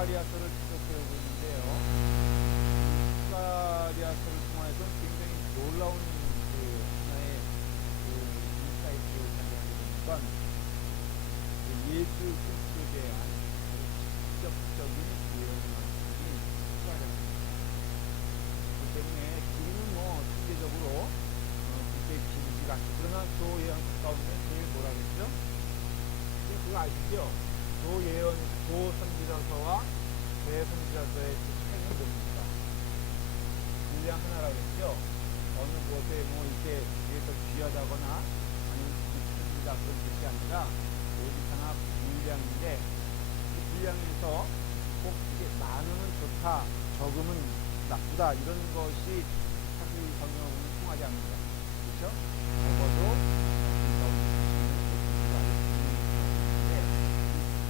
스가리아서를 계속 배우고 있는데요. 스가리아서를 통해서 굉장히 놀라운 하나의 인사이트를 가져가게 되는 건 예수 그리스도에 대한 직접적인 예언 말씀이 스가리아서입니다. 그렇기 때문에 지금은 상대적으로 그렇게 길지가 않죠. 그러나 조 예언 가운데 제일 뭐라 그랬죠? 그거 아시죠? 조 선지자서와 대선지자서의 차이는 뭡니까? 분량 하나라고 했죠? 어느 곳에 이렇게 뒤에서 귀하다거나 아니면 미치다 그런 뜻이 아니라 오직 하나 분량인데 그 분량에서 꼭 이게 많으면 좋다, 적으면 나쁘다 이런 것이 사실 성경하고는 통하지 않는다. 그렇죠? 적어도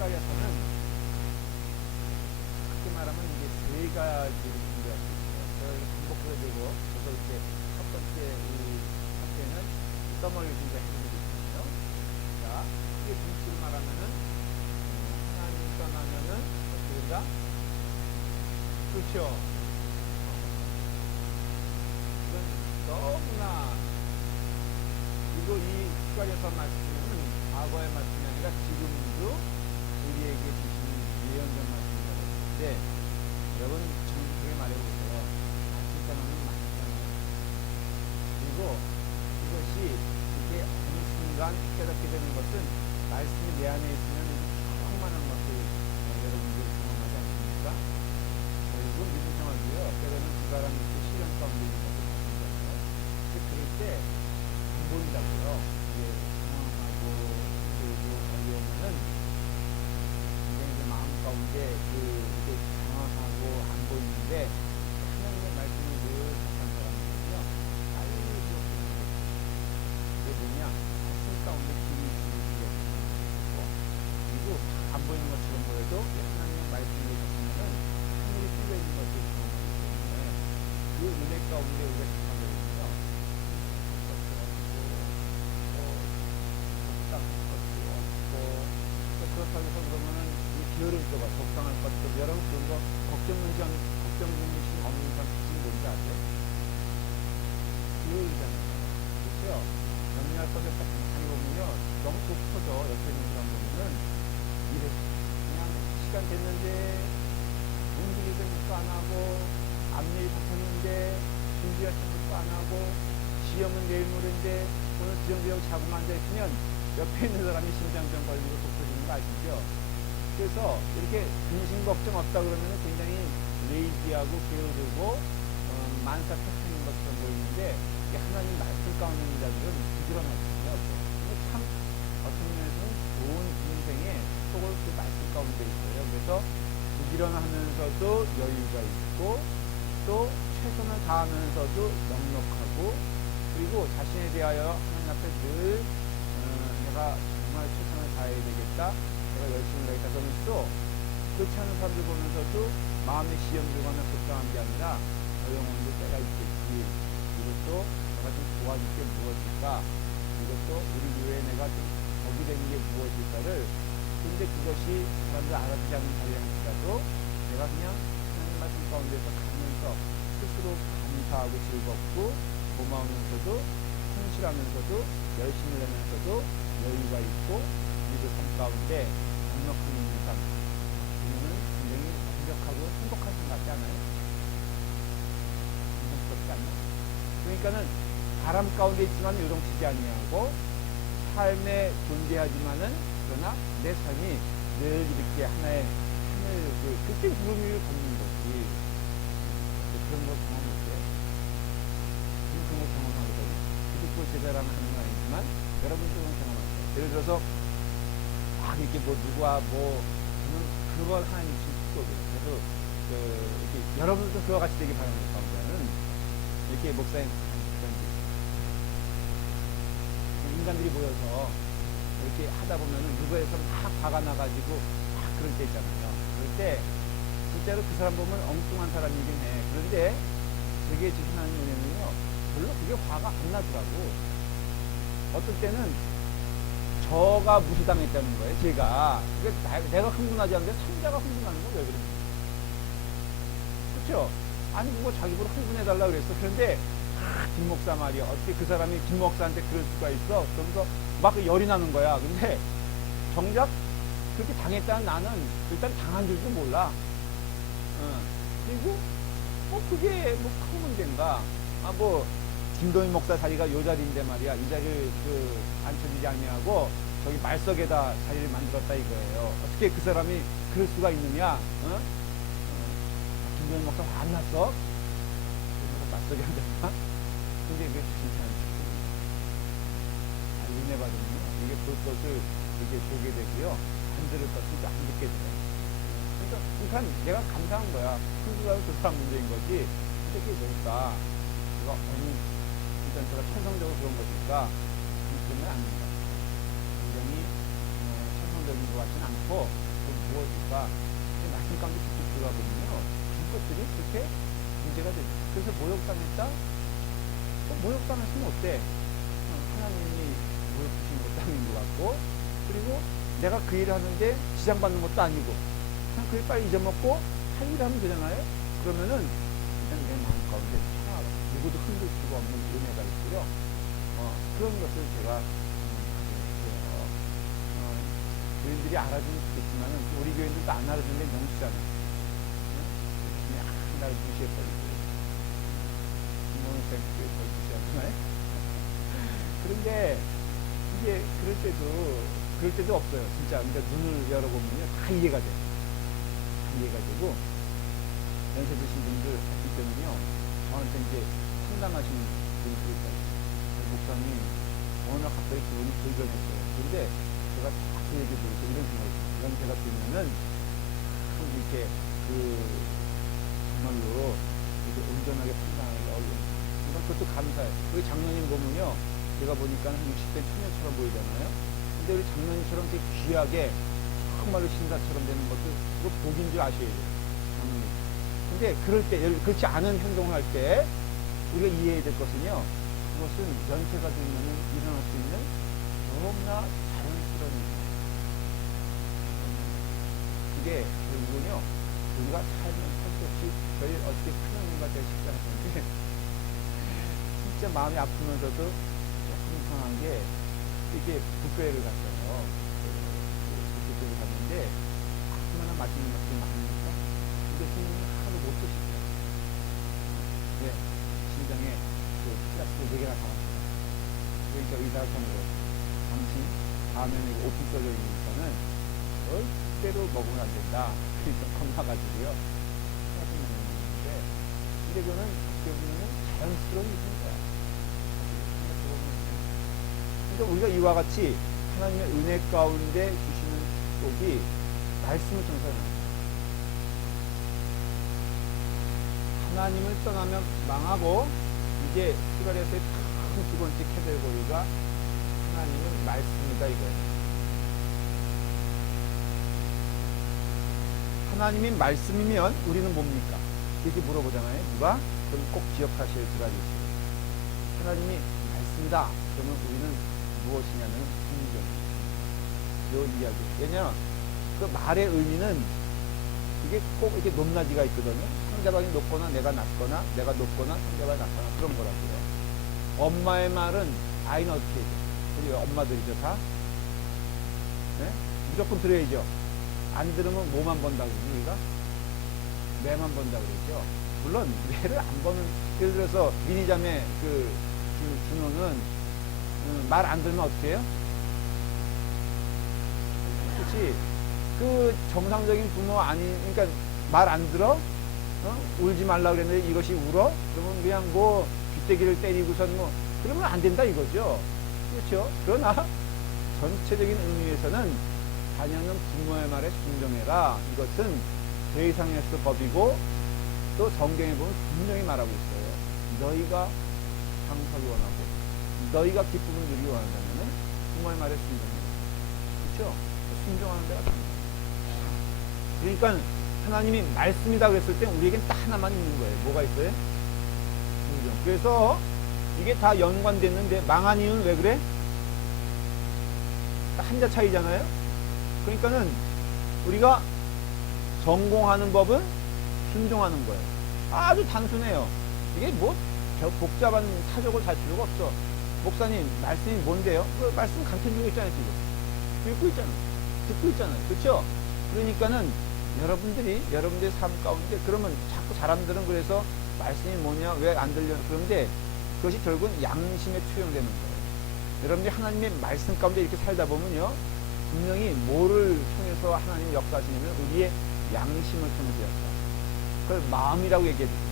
스가랴서는 쉽게 말하면 이게 세 가지를 준비할 수 있어요. 저를 반복해야 되고, 저도 이렇게 첫 번째 앞에는 써머리를 준비해 드리고 있거든요. 자, 크게 중심을 말하면은, 하나님 떠나면은, 어떻게 된다? 그렇죠. 이건 너무나, 그리고 이 스가랴서 말씀은 과거의 말씀이 아니라 지금도 우리에게 주시는 예언된 말씀이라고 했는데, 여러분 정직하게 말해보세요. 말씀 떠나면 많잖아요. 그리고 이것이 이렇게 어느 순간 깨닫게 되는 것은 말씀이 내 안에 있으면 충만한 것을 여러분들이 경험하지 않습니까? 그리고 믿음 생활도요, 때로는 비바람 있고 시련 가운데 있는 것을 보신다고요. 그럴 때 안 보인다고요. 이게 상황하고 힘들고 어려우면은 마음 가운데 이게 당황하고 안 보이는데 하나님의 말씀을 늘 접한 사람들은요 빨리 기억하는 거예요. 그게 뭐냐? 말씀 가운데 길이 있으면 그게 없고 그리고 안 보이는 것처럼 보여도 하나님의 말씀을 접하면은 하늘이 뚫려 있는 것을 경험하기 때문에 그 은혜 가운데 우리가 접하게 되면요 적당한 것도 없고 그렇다고 해서 그러면은 게으름 쪽과 적당할 것도 여러분 그런 거 걱정 중심 없는 사람 지금 뭔지 아세요? 게으르잖아요. 그렇죠? 정리할 것을 딱 많이 보면요 너무 높아져 옆에 있는 사람 보면은 이래 그냥 시간 됐는데 움직이는 것도 안 하고 앞일이 잡혔는데 준비할 것도 안 하고 시험은 내일 모레인데 오늘 지정되고 자고 앉아있으면 옆에 있는 사람이 심장병 걸리고 독소지는 거 아시죠? 그래서 이렇게 근심 걱정 없다 그러면 굉장히 레이지하고 게으르고 만사태평인 것처럼 보이는데 하나님 말씀 가운데 있는 자들은 부지런하거든요. 근데 참 어떤 면에서는 좋은 인생에 속을 그 말씀 가운데 있어요. 그래서 부지런하면서도 여유가 있고 또 최선을 다하면서도 넉넉하고 그리고 자신에 대하여 하나님 앞에 늘 내가 정말 최선을 다해야 되겠다. 내가 열심히 하겠다 그러면 또 그렇지 않은 사람들 보면서도 마음의 시험 들거나 걱정한 게 아니라 저 영혼도 때가 있겠지. 이것도 내가 좀 도와줄 게 무엇일까? 이것도 우리 교회에 내가 좀 덕이 되는 게 무엇일까를 근데 그것이 사람들 알아주지 않는 자리에 할지라도 내가 그냥 하나님 말씀 가운데서 가면서 스스로 감사하고 즐겁고 고마우면서도 성실하면서도 열심히 하면서도 여유가 있고 우리도 삶 가운데 넉넉히 있는 삶 우리는 굉장히 완벽하고 행복한 삶 같지 않아요? 행복스럽지 않나요? 그러니까는 바람 가운데 있지만 요동치지 아니하고 삶에 존재하지만은 그러나 내 삶이 늘 이렇게 하나의 하늘 그때 구름 위를 걷는 거지 그런 거 경험했어요? 그런 거 경험하거든요. 그것도 제자라는 하는 건 아니지만 여러분도 경험하세요. 예를 들어서 이렇게 누구와 저는 그걸 하나님 주신 축복이에요. 그래서 이렇게 여러분들도 그와 같이 되길 바라는 가운데는 이렇게 목사님 인간들이 모여서 이렇게 하다 보면은 누구에서 막 화가 나가지고 막 그럴 때 있잖아요. 그럴 때 실제로 그 사람 보면 엉뚱한 사람이긴 해. 그런데 제게 주신 하나님 은혜는요 별로 그게 화가 안 나더라고. 어떨 때는 저가 무시당했다는 거예요. 제가. 내가 흥분하지 않는데 상자가 흥분하는 건 왜 그러는 거예요? 그렇죠? 아니 뭐 자기 보고 흥분해달라 그랬어. 그런데 김 목사 말이야. 어떻게 그 사람이 김 목사한테 그럴 수가 있어? 그러면서 막 열이 나는 거야. 근데 정작 그렇게 당했다는 나는 일단 당한 줄도 몰라. 그리고 뭐 그게 뭐 큰 문제인가? 뭐 김도민 목사 자리가 요 자리인데 말이야. 이 자리를 앉혀주지 아니하고 저기 말석에다 자리를 만들었다 이거예요. 어떻게 그 사람이 그럴 수가 있느냐? 김도민 목사 안 났어? 말석에 앉았나? 근데 그게 칭찬을 시키는 은혜 받으면 이게 볼 것을 이게 보게 되고요. 안 들을 것을 안 듣게 돼요. 그러니까 내가 감사한 거야. 흥분하고 그 사람 문제인 거지. 근데 그게 뭘까? 그가 어느 일단 제가 천성적으로 그런 것일까? 그러면 안 된다. 굉장히 천성적인 것 같지는 않고 그 무엇일까? 말씀 가운데 쭉 들어가 보면요. 그것들이 그렇게 문제가 되죠. 그래서 모욕당했다? 모욕당했으면 어때? 하나님이 모욕 주신 것도 아닌 것 같고, 그리고 내가 그 일을 하는데 지장받는 것도 아니고, 그냥 그 일 빨리 잊어먹고 할 일을 하면 되잖아요? 그러면은 일단 내 마음 가운데 평화가, 누구도 흔들 수가 없는 은혜가 있고요. 그런 것을 제가 가져올게요. 교인들이 알아주면 좋겠지만은 우리 교인들도 안 알아주는 게 명수잖아요. 그냥 나를 무시해버리고. 그런데 이게 그럴 때도 없어요. 진짜. 근데 눈을 열어보면요. 다 이해가 돼요. 다 이해가 되고, 연세 드신 분들 같을 때는요, 저한테 이제 상담하시는 분들이 있어요. 목사님, 어느 날 갑자기 그분이 돌변했어요. 근데 제가 다 그 얘기 들으면서 이런 생각이 들어요. 연세가 들면은 참 이렇게 정말로 이렇게 온전하게 판단하기가 어려워요. 그러니까 그것도 감사해요. 우리 장로님 보면요. 제가 보니까 60대 청년처럼 보이잖아요. 근데 우리 장로님처럼 되게 귀하게 정말로 신사처럼 되는 것도 그거 복인 줄 아셔야 돼요. 장로님. 근데 그럴 때, 그렇지 않은 행동을 할 때 우리가 이해해야 될 것은요. 그것은 연세가 들면은 일어날 수 있는 너무나 자연스러운 일이에요. 그게 결국은요. 우리가 살면 할 수 없이 저희 어떻게 큰 형님과 되고 싶다는 건데 진짜 마음이 아프면서도 조금 이상한 게 이렇게 뷔페를 갔어요. 뷔페를 갔는데 얼마나 맛있는 것들이 많으니까 근데 손님이 하나도 못 드시더라고요. 네, 심장에 플라스틱 4개나 달았어요. 그러니까 의사가 전으로 당신 다음에는 이거 오피 써져 있으니까는 절대로 먹으면 안 된다. 그러니까 겁나가지고요. 근데 그거는 어떻게 보면 자연스러운 일인 거야. 그러니까 우리가 이와 같이 하나님의 은혜 가운데 주시는 쪽이 말씀을 통해서 하나님을 떠나면 망하고 이제 시가리아서의 큰 두 번째 캐테고리가 하나님은 말씀이다 이거예요. 하나님이 말씀이면 우리는 뭡니까? 이렇게 물어보잖아요. 누가? 그럼 꼭 기억하실 두 가지 있어요. 하나님이 말씀이다. 그러면 우리는 무엇이냐면 순종. 요 이야기. 왜냐면 그 말의 의미는 이게 꼭 이렇게 높낮이가 있거든요. 상대방이 높거나 내가 낮거나 내가 높거나 상대방이 낮거나 그런 거라고요. 엄마의 말은 아이는 어떻게 해요? 우리 엄마들이죠 다. 네? 무조건 들어야죠. 안 들으면 뭐만 본다고 그러죠 우리가? 뇌만 본다고 그러죠. 물론 뇌를 안 보는, 예를 들어서 미니자매 준호는 말 안 들으면 어떻게 해요? 그렇지. 그 정상적인 부모 그러니까 말 안 들어? 울지 말라 그랬는데 이것이 울어? 그러면 그냥 뭐 귀때기를 때리고선 그러면 안 된다 이거죠. 그렇죠. 그러나 전체적인 의미에서는 자녀는 부모의 말에 순종해라. 이것은 대상에서 법이고 또 성경에 보면 분명히 말하고 있어요. 너희가 장사를 원하고 너희가 기쁨을 누리기 원한다면 부모의 말에 순종해. 그렇죠? 순종하는 데가 답니다. 그러니까 하나님이 말씀이다 그랬을 때 우리에겐 딱 하나만 있는 거예요. 뭐가 있어요? 순종. 그래서 이게 다 연관됐는데 망한 이유는 왜 그래? 한자 차이잖아요. 그러니까는 우리가 전공하는 법은 순종하는 거예요. 아주 단순해요. 이게 뭐 복잡한 사족을 살 필요가 없어. 목사님, 말씀이 뭔데요? 그 말씀 가르쳐주고 있잖아요, 지금. 읽고 있잖아요. 듣고 있잖아요. 그렇죠? 그러니까는 여러분들의 삶 가운데, 그러면 자꾸 사람들은 그래서 말씀이 뭐냐, 왜 안 들려? 그런데 그것이 결국은 양심에 투영되는 거예요. 여러분들이 하나님의 말씀 가운데 이렇게 살다 보면요, 분명히 뭐를 통해서 하나님이 역사하시냐면 우리의 양심을 통해서 역사하시죠. 그걸 마음이라고 얘기해요.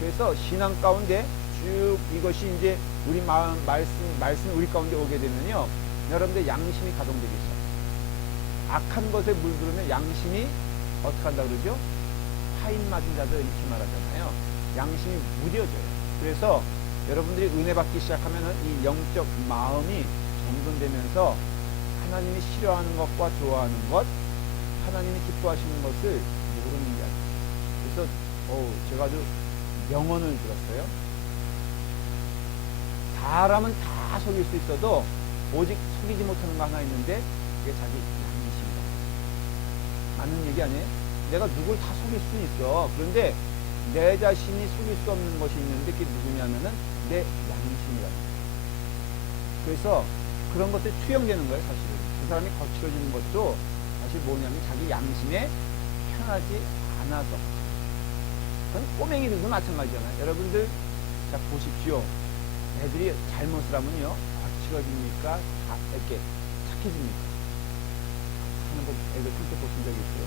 그래서 신앙 가운데 쭉 이것이 이제 우리 말씀이 우리 가운데 오게 되면요, 여러분들 양심이 가동되기 시작해요. 악한 것에 물들으면 양심이 어떻게 한다 그러죠? 파인 맞은 자들 이렇게 말하잖아요. 양심이 무뎌져요. 그래서 여러분들이 은혜 받기 시작하면 이 영적 마음이 정돈되면서 하나님이 싫어하는 것과 좋아하는 것, 하나님이 기뻐하시는 것을 모르는 게 아니에요. 그래서 제가 아주 명언을 들었어요. 사람은 다 속일 수 있어도 오직 속이지 못하는 거 하나 있는데 그게 자기 양심이다. 맞는 얘기 아니에요? 내가 누굴 다 속일 수는 있어. 그런데 내 자신이 속일 수 없는 것이 있는데 그게 누구냐면은 내 양심이라는 거예요. 그래서 그런 것들이 투영되는 거예요, 사실은. 그 사람이 거칠어지는 것도 사실 뭐냐면 자기 양심에 편하지 않아서. 그건 꼬맹이들도 마찬가지잖아요. 여러분들, 자, 보십시오. 애들이 잘못을 하면요, 거칠어집니까? 이렇게 착해집니까? 하는 거 애들 그렇게 보신 적이 있어요?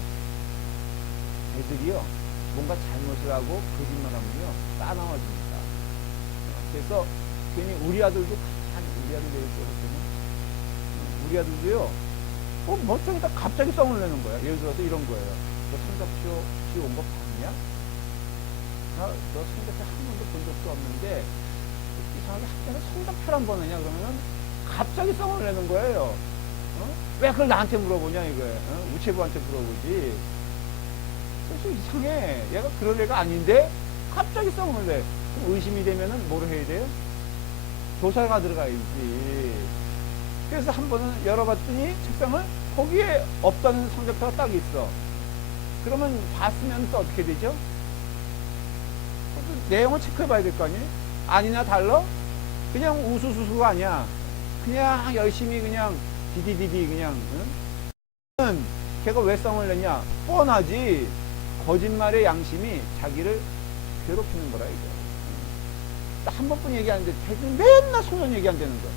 애들이요, 뭔가 잘못을 하고 거짓말하면요, 싸나워집니다. 그래서 괜히 우리 아들도 우리 아들 얘기 들었더니 우리 아들도요, 멀쩡히다 갑자기 썽을 내는 거야. 예를 들어서 이런 거예요. 너 성적표 온 거 봤냐? 너 성적표 한 번도 본 적도 없는데 이상하게 학교에서 성적표를 한 번 내냐? 그러면은 갑자기 썽을 내는 거예요. 왜 그걸 나한테 물어보냐 이거예요. 우체부한테 물어보지. 그래서 이상해. 얘가 그럴 애가 아닌데 갑자기 썽을 내. 그럼 의심이 되면은 뭐를 해야 돼요? 조사가 들어가야지. 그래서 한 번은 열어봤더니 책상을 거기에 없다는 성적표가 딱 있어. 그러면 봤으면 또 어떻게 되죠? 내용을 체크해 봐야 될 거 아니에요? 아니나 달라? 그냥 우수수수가 아니야. 그냥 열심히 그냥 디디디디 그냥. 응? 걔가 왜 썽을 냈냐? 뻔하지. 거짓말의 양심이 자기를 괴롭히는 거라 이거. 한 번뿐 얘기하는데 맨날 소년 얘기 안 되는 거야.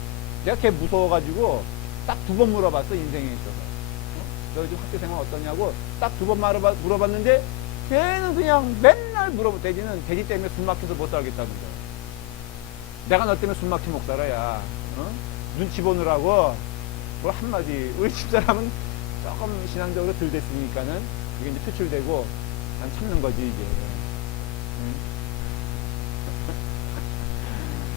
내가 걔 무서워가지고 딱 2번 물어봤어, 인생에 있어서. 너 요즘 학교 생활 어떠냐고 딱 2번 물어봤는데 걔는 그냥 맨날 돼지는 돼지 때문에 숨 막혀서 못 살겠다는 거야. 내가 너 때문에 숨 막히면 못 살아, 야. 눈치 보느라고 뭐 한마디. 우리 집사람은 조금 신앙적으로 덜 됐으니까는 이게 이제 표출되고 난 참는 거지 이게.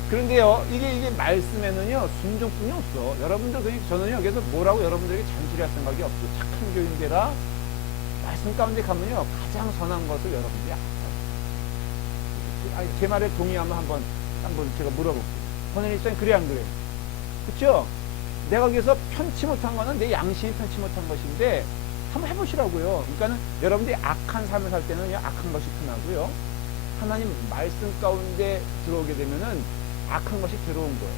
그런데요, 이게 말씀에는요, 순종뿐이 없어. 여러분들, 저는 여기서 뭐라고 여러분들에게 잔소리 할 생각이 없어. 착한 교인되라. 말씀 가운데 가면요, 가장 선한 것을 여러분들이 알아요. 제 말에 동의하면 한번 제가 물어볼게요. 권은희 쌤, 그래, 안 그래? 그쵸? 내가 여기서 편치 못한 거는 내 양심이 편치 못한 것인데, 한번 해보시라고요. 그러니까는 여러분들이 악한 삶을 살 때는 악한 것이 편하고요. 하나님 말씀 가운데 들어오게 되면은 악한 것이 들어온 거예요.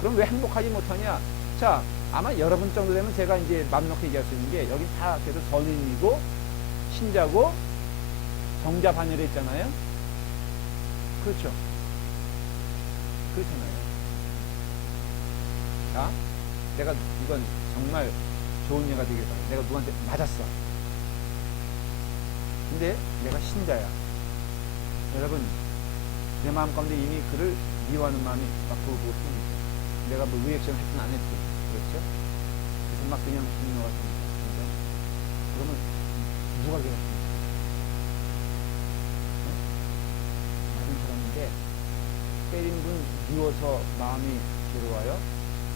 그럼 왜 행복하지 못하냐? 자, 아마 여러분 정도 되면 제가 이제 맘 놓고 얘기할 수 있는 게, 여기 다 그래도 선인이고 신자고 정자 반열에 있잖아요. 그렇죠? 그렇잖아요. 자, 내가 이건 정말 좋은 예가 되길 바래. 내가 누구한테 맞았어. 근데 내가 신자야. 여러분, 내 마음 가운데 이미 그를 미워하는 마음이 막 보고 생기죠. 내가 뭐 리액션 했든 안 했든. 그렇죠? 그래서 막 그냥 분노가 생깁니다. 그러면 누가 괴롭습니까? 다른 사람인데 때린 분 미워서 마음이 괴로워요?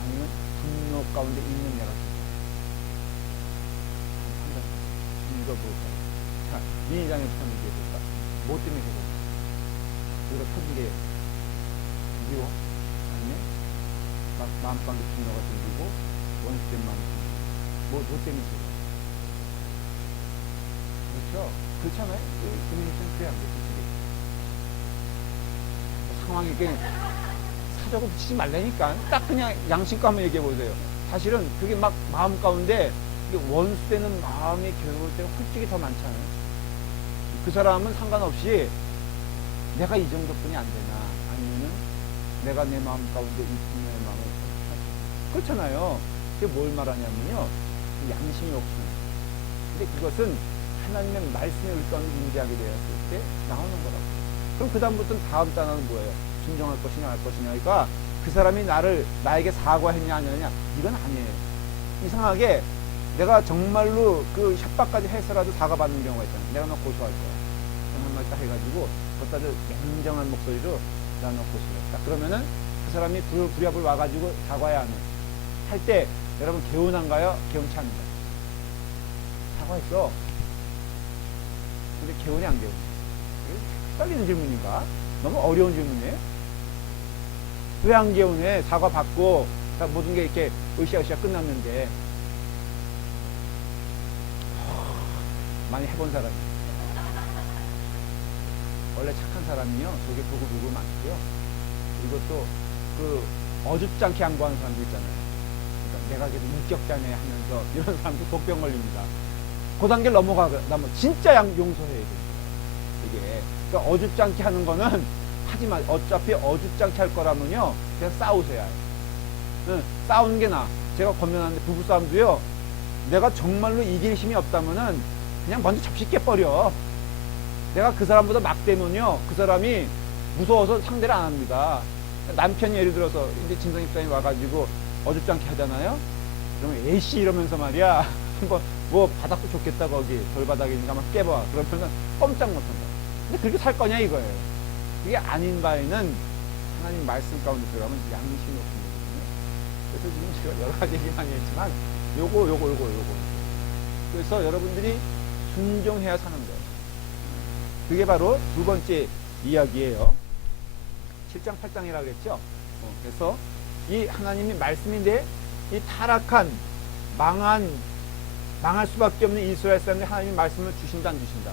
아니면 분노 가운데 있는 내가 판단 읽어볼까요? 자, 민희장에부터 한번 얘기해볼까? 뭐 때문에 괴로워? 우리가 터진 게 미워? 아니면 막 마음 가운데 분노가 생기고 원수된 마음. 뭐 때문에 그렇죠? 그렇잖아요? 그뮤니티는 그래 안 되지. 상황이 그냥 사적으로 붙이지 말라니까. 딱 그냥 양심껏 한번 얘기해 보세요. 사실은 그게 막 마음 가운데 원수되는 마음이 괴로울 때가 솔직히 더 많잖아요. 그 사람은 상관없이 내가 이 정도뿐이 안 되나, 아니면은 내가 내 마음 가운데 이 분야의 마음을 그렇잖아요. 그게 뭘 말하냐면요, 양심이 없어요. 근데 그것은 하나님의 말씀에 우리 가운데 인지하게 되었을 때 나오는 거라고. 그럼 그 다음부터는 다음 단어는 뭐예요? 순종할 것이냐 할 것이냐가, 그 사람이 나에게 사과했냐 안 했냐, 이건 아니에요. 이상하게 내가 정말로 그 협박까지 해서라도 사과받는 경우가 있잖아요. 내가 너 고소할 거야. 한마디 딱 해가지고 그것도 아주 냉정한 목소리로 나 너 고소했다. 그러면은 그 사람이 불협을 와가지고 사과해야 하는 할 때 여러분 개운한가요? 개운치 않는다. 사과했어. 근데 개운이 안 개운해? 헷갈리는 질문인가? 너무 어려운 질문이에요. 왜 안 개운해? 사과 받고 모든 게 이렇게 으쌰으쌰 끝났는데. 많이 해본 사람이. 원래 착한 사람이요, 속에 두고두고 많고요. 그리고 또 그 어줍잖게 양보하는 사람도 있잖아요. 그러니까 내가 계속 인격자네 하면서 이런 사람도 독병 걸립니다. 그 단계를 넘어가면 진짜 용서해야 됩니다. 이게 그러니까 어줍잖게 하는 거는 하지 마. 어차피 어줍잖게 할 거라면요, 그냥 싸우세요. 응, 싸우는 게 나아. 제가 권면하는데 부부싸움도요, 내가 정말로 이길 힘이 없다면은 그냥 먼저 접시 깨버려. 내가 그 사람보다 막대면요, 그 사람이 무서워서 상대를 안 합니다. 남편이 예를 들어서 이제 진성 집사님 와가지고 어줍잖게 하잖아요. 그러면 에이씨 이러면서 말이야, 뭐 바닥도 좋겠다, 거기 돌바닥이니까 막 깨봐. 그러면은 꼼짝 못한다. 근데 그렇게 살 거냐 이거예요. 그게 아닌 바에는 하나님 말씀 가운데 들어가면 양심이 없습니다. 그래서 지금 제가 여러 가지 얘기 많이 했지만 요거 그래서 여러분들이 순종해야 사는 거예요. 그게 바로 두 번째 이야기예요. 7장 8장이라고 그랬죠. 그래서 이 하나님의 말씀인데, 이 타락한 망할 수밖에 없는 이스라엘 사람들이 하나님의 말씀을 주신다 안 주신다?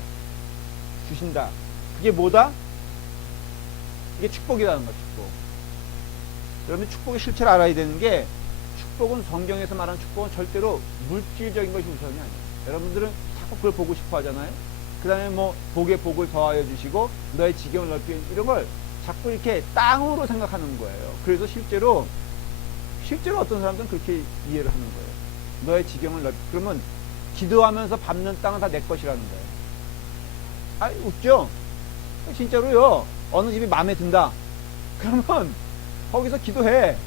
주신다. 그게 뭐다? 이게 축복이라는 거죠. 축복. 여러분, 축복의 실체를 알아야 되는 게, 축복은 성경에서 말하는 축복은 절대로 물질적인 것이 우선이 아니에요. 여러분들은 자꾸 그걸 보고 싶어 하잖아요. 그 다음에 뭐 복에 복을 더하여 주시고 너의 지경을 넓히는, 이런 걸 자꾸 이렇게 땅으로 생각하는 거예요. 그래서 실제로 어떤 사람들은 그렇게 이해를 하는 거예요. 너의 지경을 넓히, 그러면 기도하면서 밟는 땅은 다 내 것이라는 거예요. 아, 웃죠? 진짜로요. 어느 집이 마음에 든다. 그러면 거기서 기도해.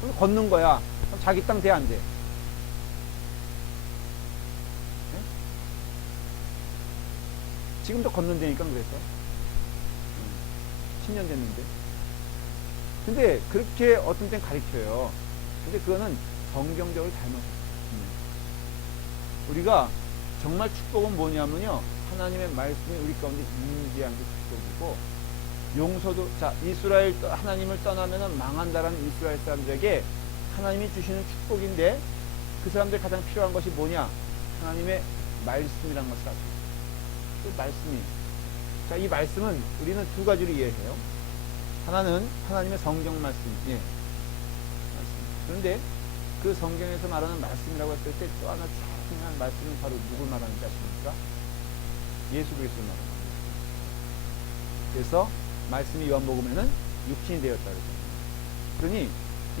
그럼 걷는 거야. 그럼 자기 땅 돼, 안 돼? 네? 지금도 걷는다니까 그랬어. 10년 됐는데. 근데 그렇게 어떤 땐 가르쳐요. 근데 그거는 성경적으로 잘못했어요. 우리가 정말 축복은 뭐냐면요, 하나님의 말씀이 우리 가운데 임재한 게 축복이고, 용서도, 자, 이스라엘 하나님을 떠나면은 망한다라는 이스라엘 사람들에게 하나님이 주시는 축복인데, 그 사람들 가장 필요한 것이 뭐냐? 하나님의 말씀이라는 것을 알고 있어요. 그 말씀이, 자, 이 말씀은 우리는 두 가지로 이해해요. 하나는 하나님의 성경 말씀, 예, 말씀. 그런데 그 성경에서 말하는 말씀이라고 했을 때 또 하나 중요한 말씀은 바로 누굴 말하는지 아십니까? 예수 그리스도를 말합니다. 그래서 말씀이 요한복음에는 육신이 되었다 그랬어요. 그러니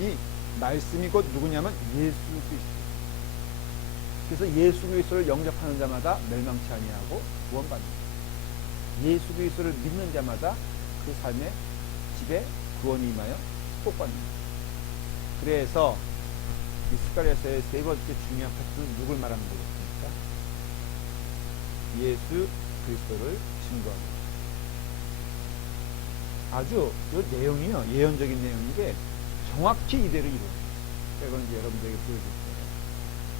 이 말씀이 곧 누구냐면 예수 그리스도. 그래서 예수 그리스도를 영접하는 자마다 멸망치 아니하고 구원받는다. 예수 그리스도를 믿는 자마다 그 삶의 집에 구원이 임하여 축복받는다. 그래서 이 스가랴서의 세 번째 중요한 파트는 누굴 말하는 거겠습니까? 예수 그리스도를 증거합니다. 아주 이 내용이요, 예언적인 내용인데 정확히 이대로 이루어져요. 제가 이제 여러분들에게 보여줄 거예요.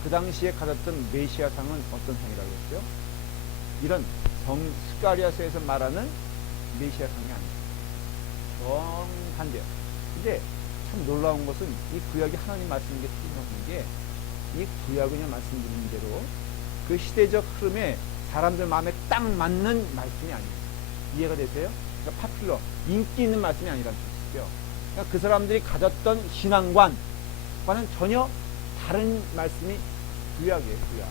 그 당시에 가졌던 메시아 상은 어떤 상이라고 했죠? 이런 스가랴서에서 말하는 메시아 상이 아니에요. 정반대요. 근데 참 놀라운 것은 이 구약이 하나님 말씀인 게 틀림없는 게, 이 구약은요, 말씀드린 대로 그 시대적 흐름에 사람들 마음에 딱 맞는 말씀이 아니에요. 이해가 되세요? 그러니까 파퓰러, 인기 있는 말씀이 아니라는 뜻이죠. 그러니까 그 사람들이 가졌던 신앙관과는 전혀 다른 말씀이 구약이에요, 구약.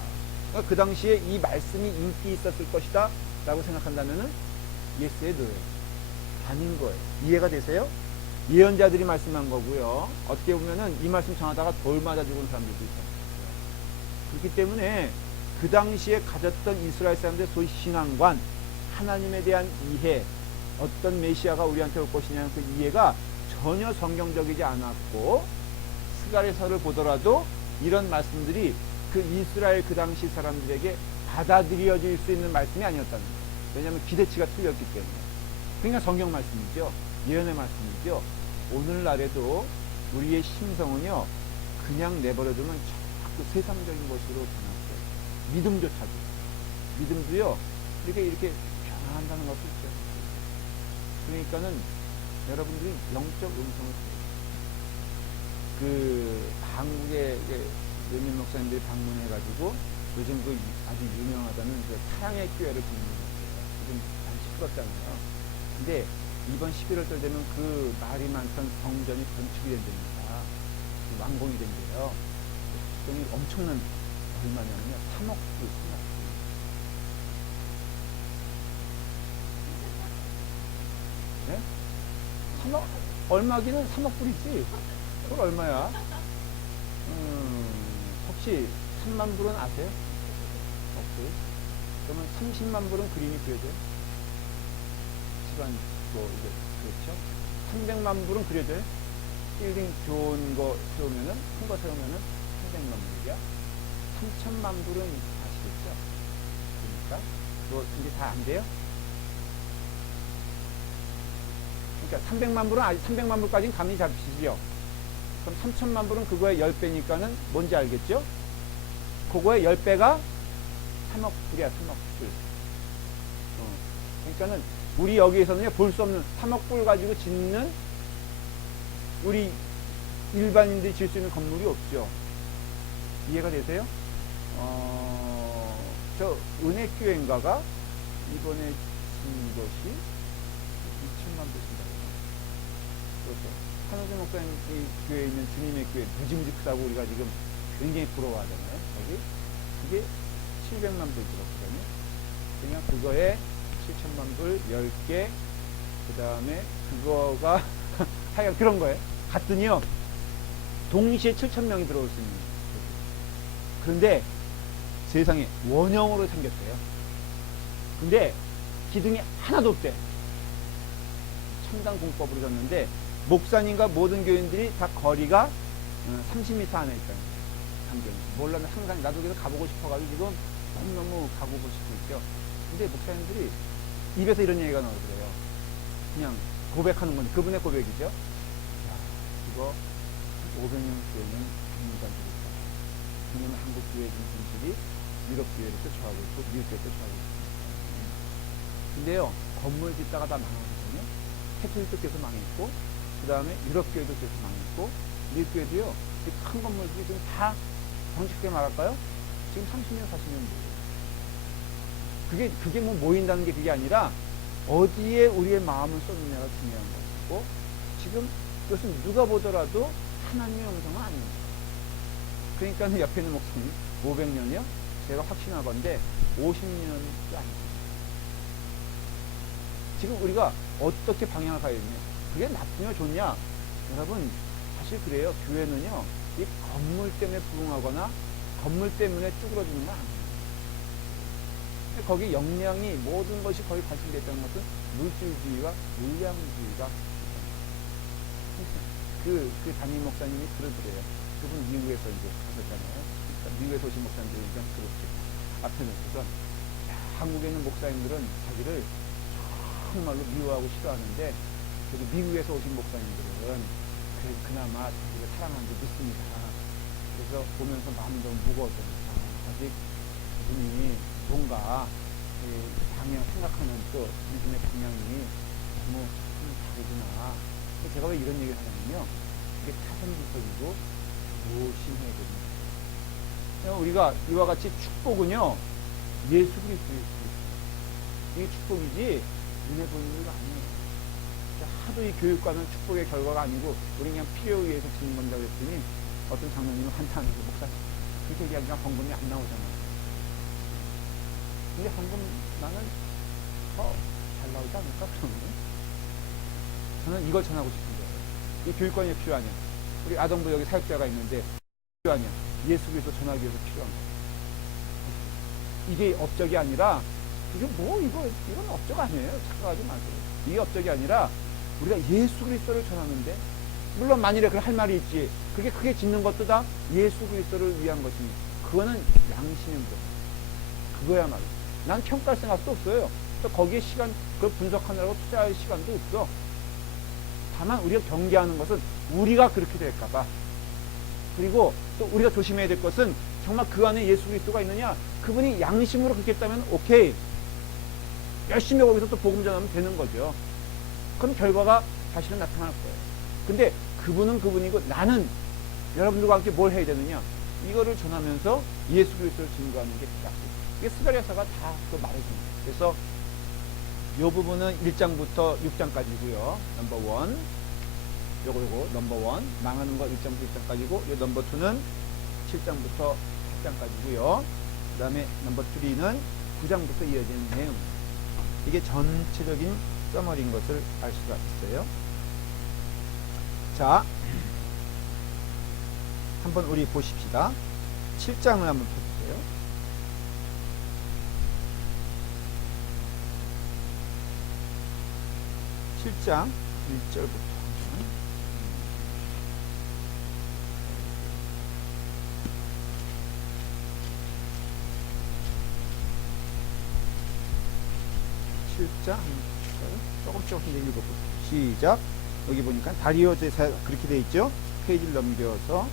그러니까 그 당시에 이 말씀이 인기 있었을 것이다 라고 생각한다면은 예스에 노예요. 아닌 거예요. 이해가 되세요? 예언자들이 말씀한 거고요. 어떻게 보면은 이 말씀 전하다가 돌 맞아 죽은 사람들도 있어요. 그렇기 때문에 그 당시에 가졌던 이스라엘 사람들의 소위 신앙관, 하나님에 대한 이해, 어떤 메시아가 우리한테 올 것이냐는 그 이해가 전혀 성경적이지 않았고, 스가랴서를 보더라도 이런 말씀들이 그 이스라엘 그 당시 사람들에게 받아들여질 수 있는 말씀이 아니었다는 거예요. 왜냐하면 기대치가 틀렸기 때문에. 그러니까 성경 말씀이죠. 예언의 말씀이죠. 오늘날에도 우리의 심성은요, 그냥 내버려두면 자꾸 세상적인 것으로 변하죠. 믿음조차도. 믿음도요, 이렇게 변화한다는 것도 있죠. 그러니까는 여러분들이 영적 음성을 들어요. 그 한국의 몇몇 목사님들이 방문해가지고 요즘 그 아주 유명하다는 그 타향의 교회를 방문했어요. 요즘 많이 시끄럽잖아요. 근데 이번 11월 달 되면 그 말이 많던 성전이 건축이 된답니다. 완공이 된대요. 돈이 엄청난, 얼마냐면요, 3억 불, 3억 불. 네? 3억, 얼마기는 3억 불이지. 그걸 얼마야? 혹시 3만 불은 아세요? 오케이. 그러면 30만 불은 그림이 그려져요? 시간, 이제, 그렇죠? 300만 불은 그려져요? 빌딩 좋은 거 세우면은, 큰 거 세우면은 300만 불이야? 3천만 불은 아시겠죠? 그러니까, 그거 이제 다 안 돼요? 그러니까 300만 불은 아직 300만 불까지는 감이 잡히시죠? 그럼 3천만 불은 그거의 10배니까는 뭔지 알겠죠? 그거의 10배가 3억 불이야, 3억 불. 그러니까는 우리 여기에서는 볼 수 없는 3억 불 가지고 짓는, 우리 일반인들이 질 수 있는 건물이 없죠. 이해가 되세요? 저 은혜교회인가가 이번에 진 것이 2천만 불 쓴다고. 그렇죠. 한호준 목사님 교회에 있는 주님의 교회 무지무지 크다고 우리가 지금 굉장히 부러워하잖아요. 거기 그게 700만 불 들었거든요. 그냥 그거에 7천만 불 10개, 그 다음에 그거가 하여간 그런 거예요. 갔더니요, 동시에 7,000명이 들어올 수 있는 거예요. 그런데 세상에 원형으로 생겼대요. 근데 기둥이 하나도 없대. 첨단 공법으로 졌는데, 목사님과 모든 교인들이 다 거리가 30m 안에 있다는 거예요. 단경이. 몰라면 항상 나도 그래서 가보고 싶어가지고 지금 너무너무 가보고 싶고 있죠. 근데 목사님들이 입에서 이런 얘기가 나오더래요. 그냥 고백하는 건데, 그분의 고백이죠. 야, 이거 500년 교회는 박물관들이 있다. 왜냐면 한국 교회 중심들이 유럽 교회를 쫓아가고 있고 미국 교회를 쫓아가고 있습니다. 근데요, 건물 짓다가 다 망하거든요. 캐톨릭도 계속 망했고, 그 다음에 유럽 교회도 계속 망했고, 미국 교회도요, 큰 건물들이 지금 다 정식하게 말할까요? 지금 30년, 40년 모여요. 그게 뭐 모인다는 게 그게 아니라 어디에 우리의 마음을 쏟느냐가 중요한 것이고, 지금 그것은 누가 보더라도 하나님의 음성은 아닙니다. 그러니까 옆에 있는 목사님 500년이요? 제가 확신하건데 50년도 아닙니다. 지금 우리가 어떻게 방향을 가야 되냐? 그게 나쁘냐 좋냐? 여러분, 사실 그래요. 교회는요, 이 건물 때문에 부흥하거나 건물 때문에 쭈그러지는 건 아니에요. 거기 역량이, 모든 것이 거의 관심되어 있다는 것은 물질주의와 물량주의가 그 담임 목사님이 그러더래요. 그분 미국에서 이제 하셨잖아요. 그러니까 미국에서 오신 목사님들이 좀 그렇게 앞에 놓고선, 한국에 있는 목사님들은 자기를 정말로 미워하고 싫어하는데, 그래도 미국에서 오신 목사님들은 그나마 자기를 사랑하는 줄 믿습니다. 그래서 보면서 마음이 너무 무거웠답니다. 아직 그분이 뭔가 방향, 생각하는 또 믿음의 방향이 너무 다르구나. 제가 왜 이런 얘기를 하냐면요, 이게 타성지석이고 조심해야 됩니다. 우리가 이와 같이 축복은요, 예수 그리스도의 이게 축복이지 눈에 보이는 거 아니에요. 하도 이 교육과는 축복의 결과가 아니고 우리 그냥 필요에 의해서 지는 건다 그랬더니 어떤 장로님은 한탄하면서 목사 그렇게 얘기하니까 헌금이 안 나오잖아요. 근데 헌금 나는 더 잘 나오지 않을까 그러면? 저는 이걸 전하고 싶은 거예요. 이 교육관이 필요하냐? 우리 아동부 여기 사역자가 있는데 필요하냐? 예수 그리스도 전하기 위해서 필요한 거예요. 이게 업적이 아니라 이게 뭐 이건 업적 아니에요. 착각하지 마세요. 이게 업적이 아니라 우리가 예수 그리스도를 전하는데 물론 만일에 할 말이 있지. 그게 크게 짓는 것도 다 예수 그리스도를 위한 것입니다. 그거는 양심의 문제. 그거야말로. 난 평가할 생각도 없어요. 또 거기에 시간 그걸 분석하느라고 투자할 시간도 없어. 다만 우리가 경계하는 것은 우리가 그렇게 될까봐. 그리고 또 우리가 조심해야 될 것은 정말 그 안에 예수 그리스도가 있느냐. 그분이 양심으로 그렇게 했다면 오케이. 열심히 거기서 또 복음 전하면 되는 거죠. 그럼 결과가 사실은 나타날 거예요. 근데 그분은 그분이고 나는 여러분들과 함께 뭘 해야 되느냐. 이거를 전하면서 예수 그리스도를 증거하는 게 약속. 이게 스가랴서가 다 그 말해줍니다. 그래서 이 부분은 1장부터 6장까지고요. 넘버 1. 요거 넘버 1. 망하는 거 1장부터 6장까지고 요 넘버 2는 7장부터 8장까지고요. 그 다음에 넘버 3는 9장부터 이어지는 내용. 이게 전체적인 써머리인 것을 알 수가 있어요. 자, 한번 우리 보십시다. 7장을 한번 펴주세요. 7장 1절부터 7장 조금씩 읽어보세요. 시작. 여기 보니까 다리오 제사 그렇게 돼 있죠. 페이지를 넘겨서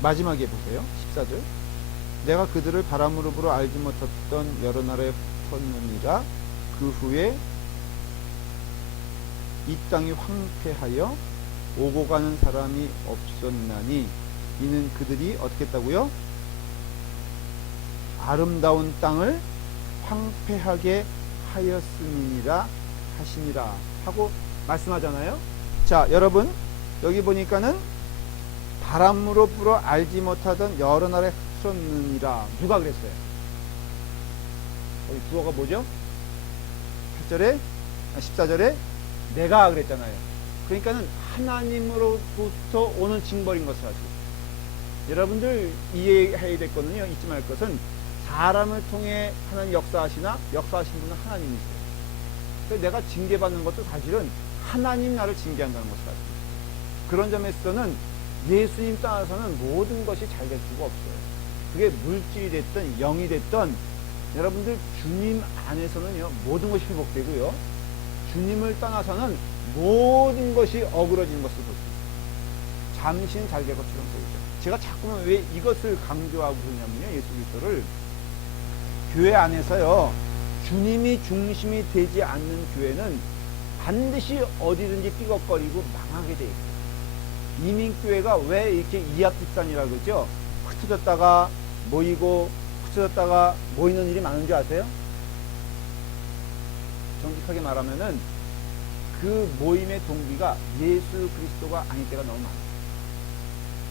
마지막에 보세요. 14절. 내가 그들을 바람으로 불어 알지 못했던 여러 나라에 흩었느니라. 그 후에 이 땅이 황폐하여 오고 가는 사람이 없었나니 이는 그들이 어떻게 했다고요? 아름다운 땅을 황폐하게 하였음이니라 하시니라 하고 말씀하잖아요. 자, 여러분 여기 보니까는 바람으로 불어 알지 못하던 여러 나라에 흩었느니라. 누가 그랬어요? 여기 주어가 뭐죠? 8절에 14절에 내가 그랬잖아요. 그러니까는 하나님으로부터 오는 징벌인 것을 아시고, 여러분들 이해해야 될 거는요, 잊지 말 것은 사람을 통해 하나님 역사하시나 역사하신 분은 하나님이세요. 그래서 내가 징계받는 것도 사실은 하나님 나를 징계한다는 것을 아시고, 그런 점에서는 예수님 따라서는 모든 것이 잘 될 수가 없어요. 그게 물질이 됐든 영이 됐든 여러분들 주님 안에서는요 모든 것이 회복되고요, 주님을 떠나서는 모든 것이 어그러지는 것을 볼 수 있어요. 잠시는 잘 될 것처럼 보이죠. 제가 자꾸만 왜 이것을 강조하고 그러냐면요, 예수 그리스도를 교회 안에서요 주님이 중심이 되지 않는 교회는 반드시 어디든지 삐걱거리고 망하게 돼 있어요. 이민교회가 왜 이렇게 이합집산이라고 그러죠? 흩어졌다가 모이고 흩어졌다가 모이는 일이 많은 줄 아세요? 정직하게 말하면은 그 모임의 동기가 예수 그리스도가 아닐 때가 너무 많아요.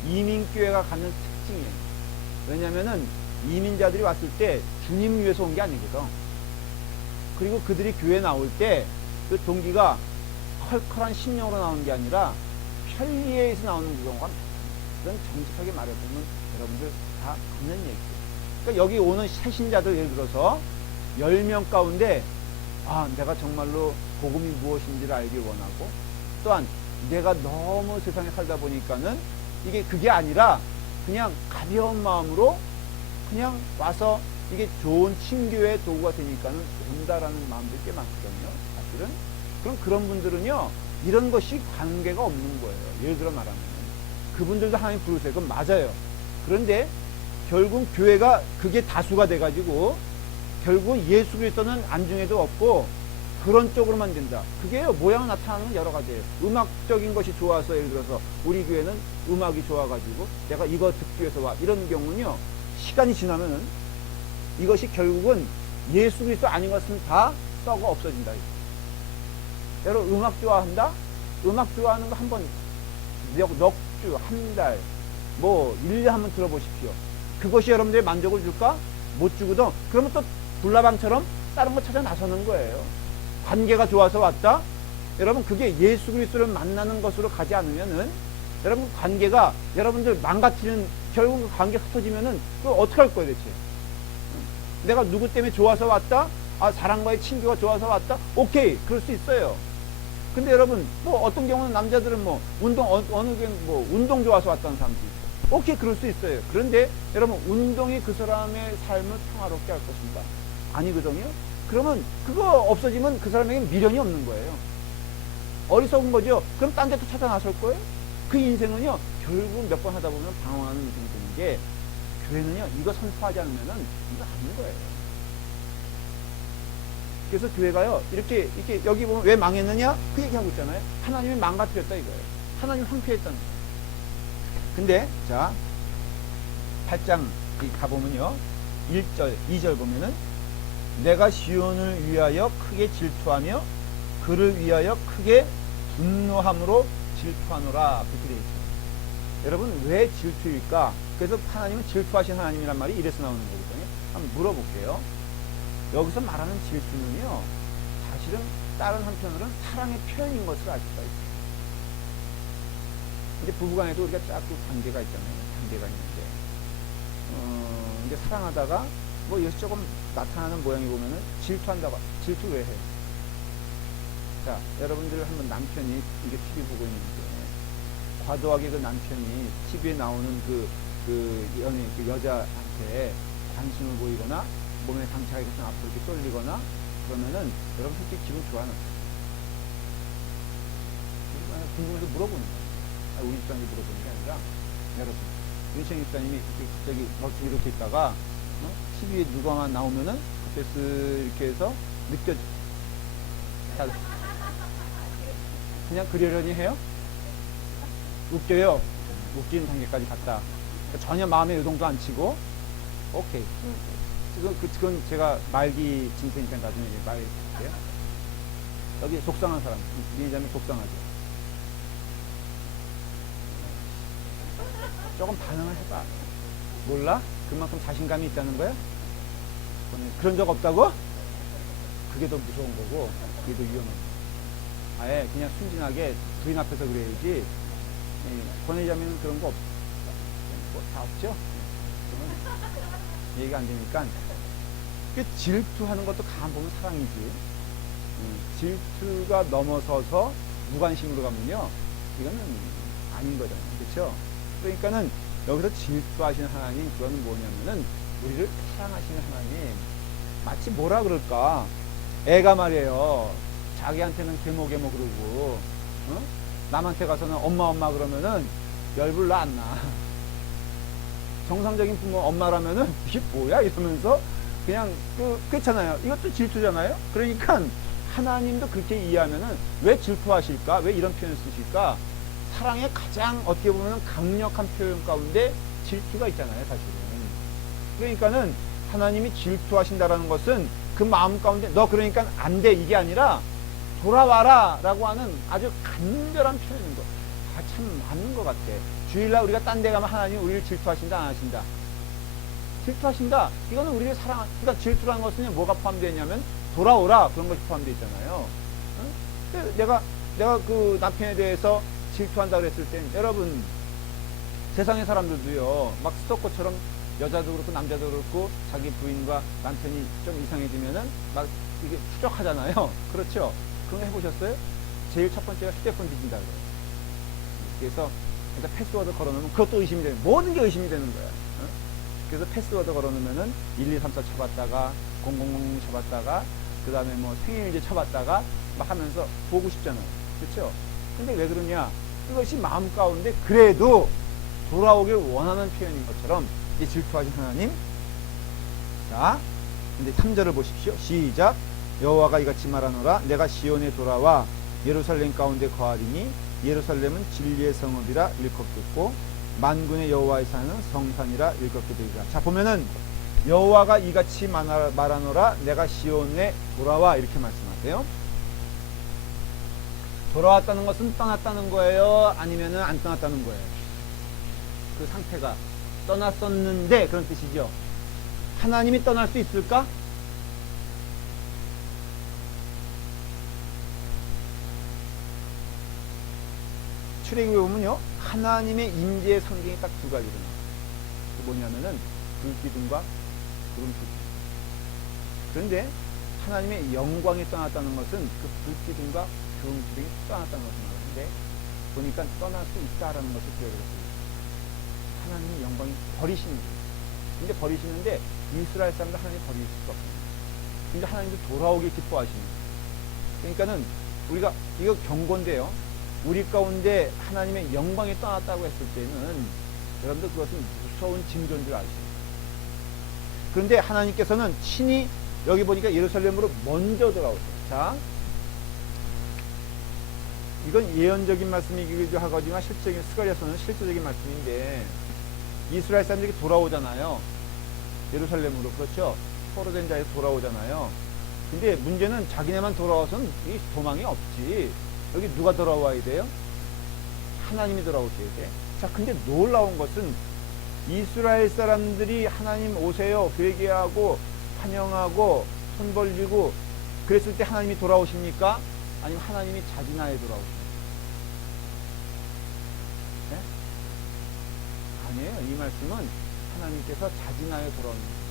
이민교회가 갖는 특징이에요. 왜냐면은 이민자들이 왔을 때 주님 위해서 온 게 아니거든. 그리고 그들이 교회 나올 때 그 동기가 컬컬한 심령으로 나오는 게 아니라 편리에서 나오는 경우가 많아요. 그건 정직하게 말해보면 여러분들 다 맞는 얘기예요. 그러니까 여기 오는 새신자들 예를 들어서 10명 가운데 내가 정말로 복음이 무엇인지를 알길 원하고, 또한 내가 너무 세상에 살다 보니까는 그게 아니라 그냥 가벼운 마음으로 그냥 와서 이게 좋은 친교의 도구가 되니까는 온다라는 마음들이 꽤 많거든요, 사실은. 그럼 그런 분들은요 이런 것이 관계가 없는 거예요. 예를 들어 말하면 그분들도 하나님 부르세요. 그건 맞아요. 그런데 결국 교회가 그게 다수가 돼가지고 결국 예수 그리스도는 안중에도 없고 그런 쪽으로만 된다. 그게 모양 나타나는 건 여러 가지예요. 음악적인 것이 좋아서 예를 들어서 우리 교회는 음악이 좋아가지고 내가 이거 듣기 위해서 와 이런 경우는요 시간이 지나면은 이것이 결국은 예수 그리스도 아닌 것은 다 썩어 없어진다. 여러분 음악 좋아한다? 음악 좋아하는 거 한번 넉 주, 한 달, 뭐 1년 한번 들어보십시오. 그것이 여러분들의 만족을 줄까? 못 주거든. 그러면 또 불나방처럼 다른 거 찾아 나서는 거예요. 관계가 좋아서 왔다? 여러분 그게 예수 그리스도를 만나는 것으로 가지 않으면은 여러분 관계가 여러분들 망가뜨리는 결국 그 관계가 흩어지면은 그 어떻게 할 거예요 대체? 내가 누구 때문에 좋아서 왔다? 아 사랑과의 친교가 좋아서 왔다? 오케이 그럴 수 있어요. 근데 여러분 뭐 어떤 경우는 남자들은 뭐 운동 어느 게 뭐 운동 좋아서 왔다는 사람도 있고 오케이 그럴 수 있어요. 그런데 여러분 운동이 그 사람의 삶을 평화롭게 할 것인가? 아니거든요. 그러면 그거 없어지면 그 사람에게 미련이 없는 거예요. 어리석은 거죠. 그럼 딴 데 또 찾아 나설 거예요. 그 인생은요 결국 몇 번 하다 보면 방황하는 인생이 되는 게 교회는요 이거 선포하지 않으면은 이거 아닌 거예요. 그래서 교회가요 이렇게 여기 보면 왜 망했느냐 그 얘기하고 있잖아요. 하나님이 망가뜨렸다 이거예요. 하나님 황폐했다는 거예요. 근데 자 8장 가보면요 1절 2절 보면은 내가 시온을 위하여 크게 질투하며 그를 위하여 크게 분노함으로 질투하노라 그렇게 되어 있어요. 여러분 왜 질투일까? 그래서 하나님은 질투하신 하나님이란 말이 이래서 나오는 거거든요. 한번 물어볼게요. 여기서 말하는 질투는요 사실은 다른 한편으로는 사랑의 표현인 것을 알 수가 있어요. 이제 부부간에도 우리가 자꾸 관계가 있잖아요. 관계가 있는데 이제 사랑하다가 뭐 이것이 조금 나타나는 모양이 보면은 질투한다고. 질투 왜 해? 자 여러분들 한번 남편이 이게 TV 보고 있는데 과도하게 그 남편이 TV에 나오는 그 여자한테 관심을 보이거나 몸에 상처가 있어서 앞으로 이렇게 쏠리거나 그러면은 여러분 솔직히 기분 좋아하는 궁금해서 물어보는 거예요. 우리 집사님이 물어보는 게 아니라 여러분 윤시영 집사님이 갑자기 이렇게 있다가 TV에 누가만 나오면은 그때 이렇게 해서 느껴져. 그냥 그러려니 해요? 웃겨요. 웃기는 단계까지 갔다. 전혀 마음에 요동도 안 치고 오케이. 그건 제가 말기 진테니까 나중에 말할게요. 여기 속상한 사람, 미자면 속상하죠. 조금 반응을 해봐. 몰라? 그만큼 자신감이 있다는 거야? 그런 적 없다고? 그게 더 무서운 거고, 그게 더 위험한 거고. 아예 그냥 순진하게 부인 앞에서 그래야지. 권혜자매는 그런 거 다 없죠? 그러면 얘기가 안 되니까. 질투하는 것도 가만 보면 사랑이지. 질투가 넘어서서 무관심으로 가면요, 이거는 아닌 거잖아요. 그렇죠? 그러니까는 여기서 질투하시는 하나님, 그거는 뭐냐면은 우리를 사랑하시는 하나님. 마치 뭐라 그럴까? 애가 말이에요. 자기한테는 계모 그러고, 남한테 가서는 엄마 그러면은 열불 나 안 나. 정상적인 부모 엄마라면은 이게 뭐야 이러면서 그냥 그렇잖아요. 이것도 질투잖아요. 그러니까 하나님도 그렇게 이해하면은 왜 질투하실까? 왜 이런 표현을 쓰실까? 사랑의 가장 어떻게 보면 강력한 표현 가운데 질투가 있잖아요, 사실은. 그러니까는 하나님이 질투하신다라는 것은 그 마음 가운데 너 그러니까 안 돼 이게 아니라 돌아와라 라고 하는 아주 간절한 표현인 거. 참 맞는 것 같아. 주일날 우리가 딴 데 가면 하나님 우리를 질투하신다 안 하신다? 질투하신다. 이거는 우리를 그러니까 질투라는 것은 뭐가 포함되어 있냐면 돌아오라 그런 것이 포함되어 있잖아요. 응? 내가 그 남편에 대해서 질투한다고 그랬을 땐 여러분 세상의 사람들도요 막 스토커처럼 여자도 그렇고 남자도 그렇고 자기 부인과 남편이 좀 이상해지면은 막 이게 추적하잖아요. 그렇죠? 그런 거 해보셨어요? 제일 첫 번째가 휴대폰 뒤진다 그래요. 그래서 일단 패스워드 걸어놓으면 그것도 의심이 되는, 모든 게 의심이 되는 거야. 어? 그래서 패스워드 걸어놓으면은 1, 2, 3, 4 쳐봤다가 000 쳐봤다가 그 다음에 뭐 생일제 쳐봤다가 막 하면서 보고 싶잖아요. 그렇죠? 근데 왜 그러냐? 그것이 마음 가운데 그래도 돌아오길 원하는 표현인 것처럼 이 질투하신 하나님. 자, 근데 3절을 보십시오. 시작. 여호와가 이같이 말하노라. 내가 시온에 돌아와 예루살렘 가운데 거하리니 예루살렘은 진리의 성읍이라 일컫겠고 만군의 여호와의 산은 성산이라 일컫게 되리라. 자, 보면은 여호와가 이같이 말하노라. 내가 시온에 돌아와 이렇게 말씀하세요. 돌아왔다는 것은 떠났다는 거예요? 아니면은 안 떠났다는 거예요? 그 상태가 떠났었는데 그런 뜻이죠. 하나님이 떠날 수 있을까? 출애굽에 보면요, 하나님의 임재의 상징이 딱 두 가지로 나와요. 그 뭐냐면은 불기둥과 구름 기둥. 그런데 하나님의 영광이 떠났다는 것은 그 불기둥과 구름 기둥이 떠났다는 것을 말하는데, 보니까 떠날 수 있다라는 것을 기억을 했어요. 하나님의 영광이 버리시는 거예요. 근데 버리시는데 이스라엘 사람들 하나님 버릴 수가 없습니다. 근데 하나님도 돌아오길 기뻐하시는 거예요. 그러니까는 우리가 이거 경고인데요. 우리 가운데 하나님의 영광이 떠났다고 했을 때는 여러분들 그것은 무서운 징조인 줄 아시죠? 그런데 하나님께서는 친히 여기 보니까 예루살렘으로 먼저 돌아오세요. 자, 이건 예언적인 말씀이기도 하거니와 실적인 스가랴서는 실제적인 말씀인데, 이스라엘 사람들이 돌아오잖아요. 예루살렘으로. 그렇죠? 포로된 자에서 돌아오잖아요. 근데 문제는 자기네만 돌아와서는 이 도망이 없지. 여기 누가 돌아와야 돼요? 하나님이 돌아오셔야 돼. 자, 근데 놀라운 것은 이스라엘 사람들이 하나님 오세요 회개하고 환영하고 손 벌리고 그랬을 때 하나님이 돌아오십니까? 아니면 하나님이 자진하에 돌아오십니까? 네? 아니에요. 이 말씀은 하나님께서 자진하에 돌아오는 거예요.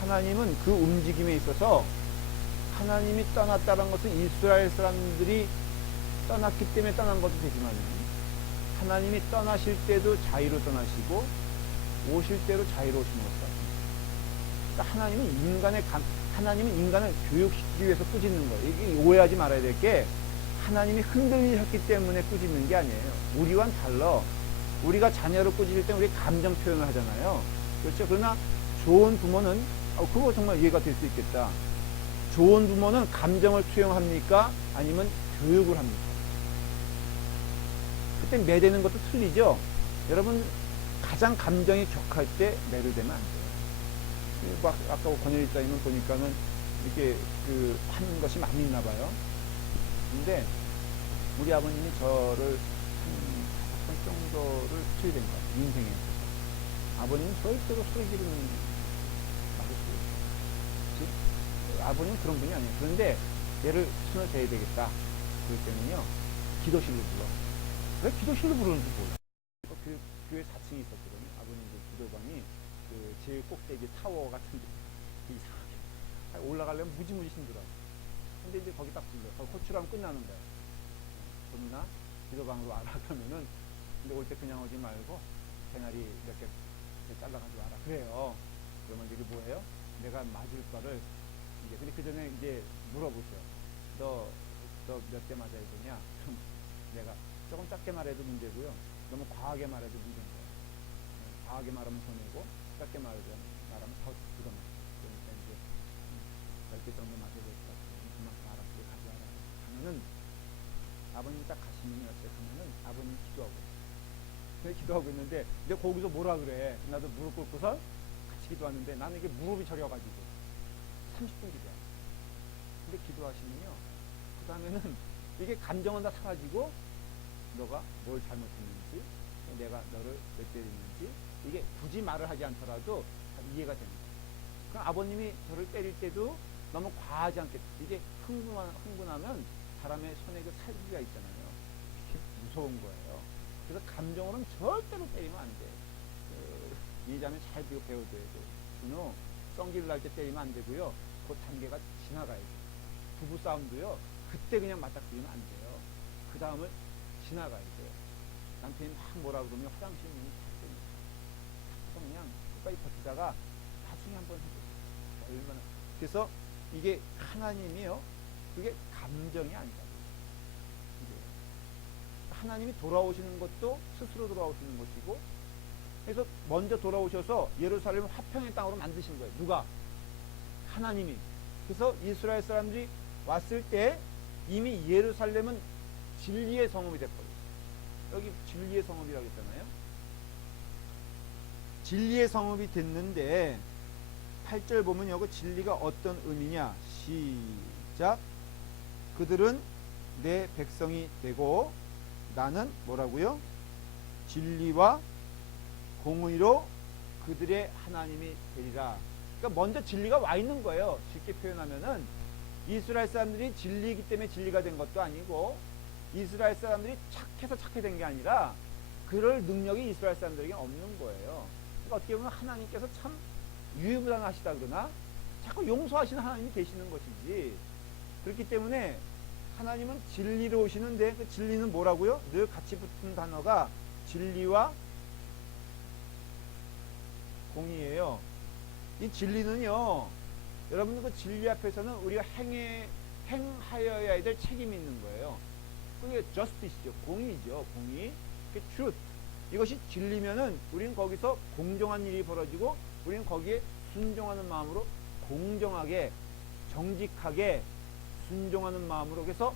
하나님은 그 움직임에 있어서 하나님이 떠났다는 것은 이스라엘 사람들이 떠났기 때문에 떠난 것도 되지만, 하나님이 떠나실 때도 자유로 떠나시고 오실 때도 자유로우신 것 같습니다. 그러니까 하나님은 인간을 교육시키기 위해서 꾸짖는 거예요. 이게 오해하지 말아야 될 게, 하나님이 흔들리셨기 때문에 꾸짖는 게 아니에요. 우리와는 달라. 우리가 자녀를 꾸짖을 때 우리 감정 표현을 하잖아요. 그렇죠? 그러나 좋은 부모는 그거 정말 이해가 될 수 있겠다. 좋은 부모는 감정을 투영합니까? 아니면 교육을 합니까? 그때 매대는 것도 틀리죠? 여러분, 가장 감정이 격할 때 매료되면 안 돼요. 아까 권혜리 집사님은 보니까는 이렇게 하는 것이 많이 있나 봐요. 근데 우리 아버님이 저를 한 5번 정도를 투여된 거예요. 인생에 있어서. 아버님은 절대로 소리 지르는 아버님은 그런 분이 아니에요. 그런데 얘를 손을 대야 되겠다. 그럴 때는요, 기도실로 불러. 왜 기도실로 부르는지 몰라. 교회 4층이 있었거든요. 아버님 기도방이 제일 꼭대기 타워 같은 데 이상하게 올라가려면 무지무지 힘들어. 근데 이제 거기 딱 불러. 거기 호출하면 끝나는 거야. 누나 기도방으로 와라 그러면은, 근데 올 때 그냥 오지 말고 개나리 몇 개 잘라가지고 와라. 그래요. 그러면 이게 뭐예요? 내가 맞을 거를 근데 그 전에 이제 물어보세요. 너 몇 대 맞아야 되냐? 그럼 내가 조금 작게 말해도 문제고요. 너무 과하게 말해도 문제인 거예요. 과하게 말하면 손해고, 작게 말하면 더 부담이에요. 그러니까 이제 10개 정도 맞아야 될 것 같아요. 그만큼 알아서 가져와라. 하면은, 아버님이 딱 가시는 것 같아요. 하면은, 아버님이 기도하고 있어요. 기도하고 있는데, 내가 거기서 뭐라 그래. 나도 무릎 꿇고서 같이 기도하는데, 나는 이게 무릎이 저려가지고 30분 기도해요. 근데 기도하시면요, 그 다음에는 이게 감정은 다 사라지고, 너가 뭘 잘못했는지, 내가 너를 왜 때리는지, 이게 굳이 말을 하지 않더라도 이해가 됩니다. 그럼 아버님이 저를 때릴 때도 너무 과하지 않게, 이게 흥분하면 사람의 손에 그 살기가 있잖아요. 이게 무서운 거예요. 그래서 감정으로는 절대로 때리면 안 돼. 이 자매 잘 배워둬야 돼. 썽기를 날 때 때리면 안 되고요. 그 단계가 지나가야 돼요. 부부 싸움도요, 그때 그냥 맞닥뜨리면 안 돼요. 그 다음을 지나가야 돼요. 남편이 막 뭐라 그러면 화장실 문이 닫힙니다. 그래서 그냥 끝까지 버티다가 나중에 한번 해보세요. 얼마나. 그래서 이게 하나님이요, 그게 감정이 아니다. 하나님이 돌아오시는 것도 스스로 돌아오시는 것이고, 그래서 먼저 돌아오셔서 예루살렘을 화평의 땅으로 만드신 거예요. 누가? 하나님이. 그래서 이스라엘 사람들이 왔을 때 이미 예루살렘은 진리의 성읍이 됐거든요. 여기 진리의 성읍이라고 했잖아요. 진리의 성읍이 됐는데 8절 보면 여기 진리가 어떤 의미냐. 시작. 그들은 내 백성이 되고 나는 뭐라고요? 진리와 공의로 그들의 하나님이 되리라. 그러니까 먼저 진리가 와 있는 거예요. 쉽게 표현하면은 이스라엘 사람들이 진리이기 때문에 진리가 된 것도 아니고, 이스라엘 사람들이 착해서 착해 된 게 아니라 그럴 능력이 이스라엘 사람들에게 없는 거예요. 그러니까 어떻게 보면 하나님께서 참 유유무단하시다 그러나 자꾸 용서하시는 하나님이 계시는 것이지. 그렇기 때문에 하나님은 진리로 오시는데 그 진리는 뭐라고요? 늘 같이 붙은 단어가 진리와 공의예요. 이 진리는요, 여러분들 그 진리 앞에서는 우리가 행하여야 될 책임이 있는 거예요. 그게 justice죠. 공의죠. 공의. 그 truth. 이것이 진리면은 우리는 거기서 공정한 일이 벌어지고 우리는 거기에 순종하는 마음으로 공정하게, 정직하게 순종하는 마음으로. 그래서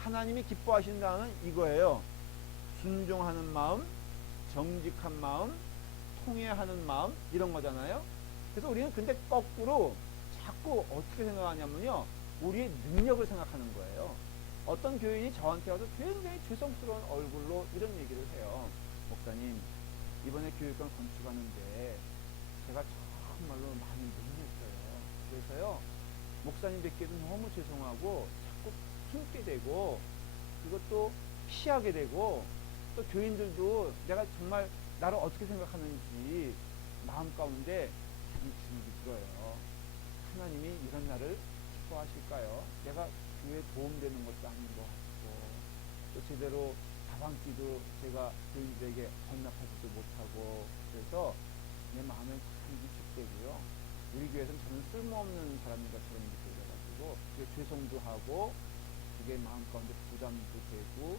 하나님이 기뻐하신다는 이거예요. 순종하는 마음, 정직한 마음, 통회하는 마음, 이런 거잖아요. 그래서 우리는 근데 거꾸로 자꾸 어떻게 생각하냐면요, 우리의 능력을 생각하는 거예요. 어떤 교인이 저한테 와서 굉장히 죄송스러운 얼굴로 이런 얘기를 해요. 목사님, 이번에 교육관 건축하는데 제가 정말로 많이 능했어요. 그래서요, 목사님 뵙기도 너무 죄송하고 자꾸 숨게 되고, 그것도 피하게 되고, 또 교인들도 내가 정말 나를 어떻게 생각하는지 마음 가운데 많이 주눅이 들어요. 하나님이 이런 나를 기뻐하실까요? 내가 교회에 도움되는 것도 아닌 것 같고, 또 제대로 밥 한 끼도 제가 교인들에게 헌납하지도 못하고, 그래서 내 마음에 참 위축되고요. 우리 교회에서는 저는 쓸모없는 사람인 것처럼 느껴져가지고 그게 죄송도 하고 그게 마음 가운데 부담도 되고,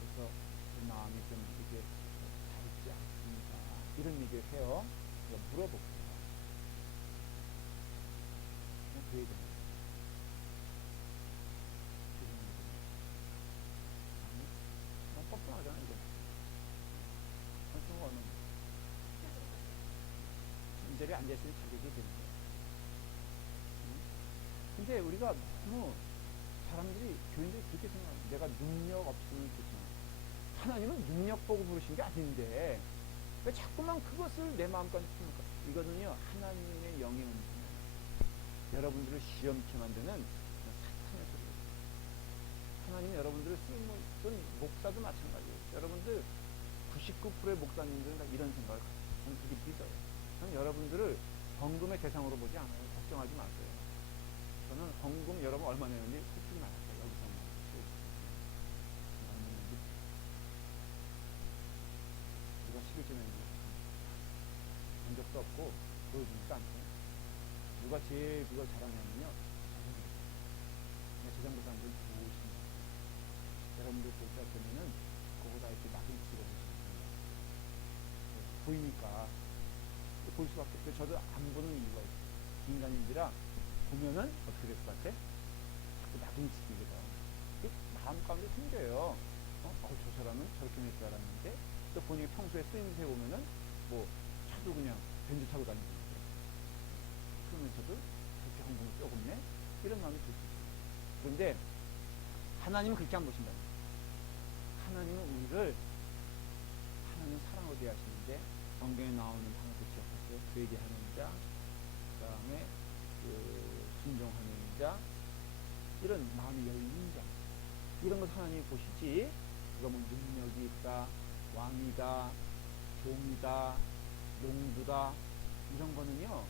그래서 제 마음이 좀 이게 다르지 않습니다. 이런 얘기를 해요. 제가 물어볼게요. 그 얘기는 아니, 너무 뻔뻔하잖아 이거. 그런 거는 이 자리에 앉아있으면 자격이 되는 거예요. 근데 우리가 너무 사람들이, 교인들이 그렇게 생각합니다. 내가 능력 없으면 좋잖아. 하나님은 능력 보고 부르신 게 아닌데 왜 자꾸만 그것을 내 마음까지 품을까? 이거는요, 하나님의 영의 음성이에요. 여러분들을 시험케 만드는 사탄의 소리예요. 하나님이 여러분들을 쓰는 목사도 마찬가지예요. 여러분들 99%의 목사님들은 다 이런 생각을 가지고, 저는 그게 믿어요. 저는 여러분들을 헌금의 대상으로 보지 않아요. 걱정하지 마세요. 저는 헌금 여러분 얼마 내는지 솔직히 말할게요. 여기서 얼마 내는지 누가 11조 내는지 본 적도 없고 보여주지도 않고. 누가 제일 그걸 잘하냐면요, 재정부 사람들은 좋으십니다. 여러분들 볼 때 보면은 그거보다 이렇게 낙인 찍어 보이니까 볼 수밖에 없어요. 저도 안 보는 이유가 있어요. 인간인지라 보면은 어떻게 될 것 같아? 자꾸 낙인 찍히게 돼요. 마음 가운데 생겨요. 저 사람은 저렇게 낼 줄 알았는데, 또 본인이 평소에 쓰임새 보면은 뭐 차도 그냥 벤츠 타고 다니고 있어요. 그러면서도 저렇게 헌금을 조금 내? 이런 마음이 들 수 있어요. 그런데 하나님은 그렇게 안 보신다. 하나님은 우리를, 하나님은 사랑으로 대하시는데, 성경에 나오는 단어도 기억하세요. 회개하는 자, 그 다음에 순종하는 자, 이런 마음이 열린 자, 이런 걸 하나님이 보시지, 그거 뭐 능력이 있다, 왕이다, 종이다, 농부다, 이런 거는요,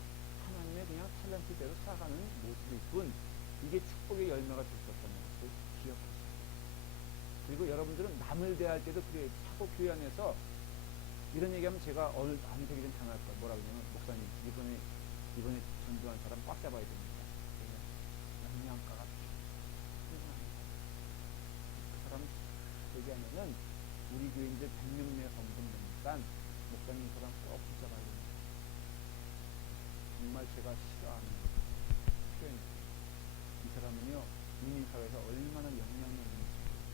하나님의 그냥 탤런트대로 살아가는 모습일 뿐, 이게 축복의 열매가 될 수 없다는 것을 기억하세요. 그리고 여러분들은 남을 대할 때도 그래요. 자꾸 교회 안에서 이런 얘기하면 제가 어느 안되기는 당할 거예요. 뭐라고 하냐면, 목사님, 이번에 전도한 사람 꽉 잡아야 됩니다. 영양가가 훌륭합니다. 그 사람 얘기하면은 우리 교회 이제 100명 넘으니까 목사님 그랑 꼭 붙잡아야 됩니다. 정말 제가 싫어하는 표현이에요. 이 사람은요, 이민사회에서 얼마나 영향력 있는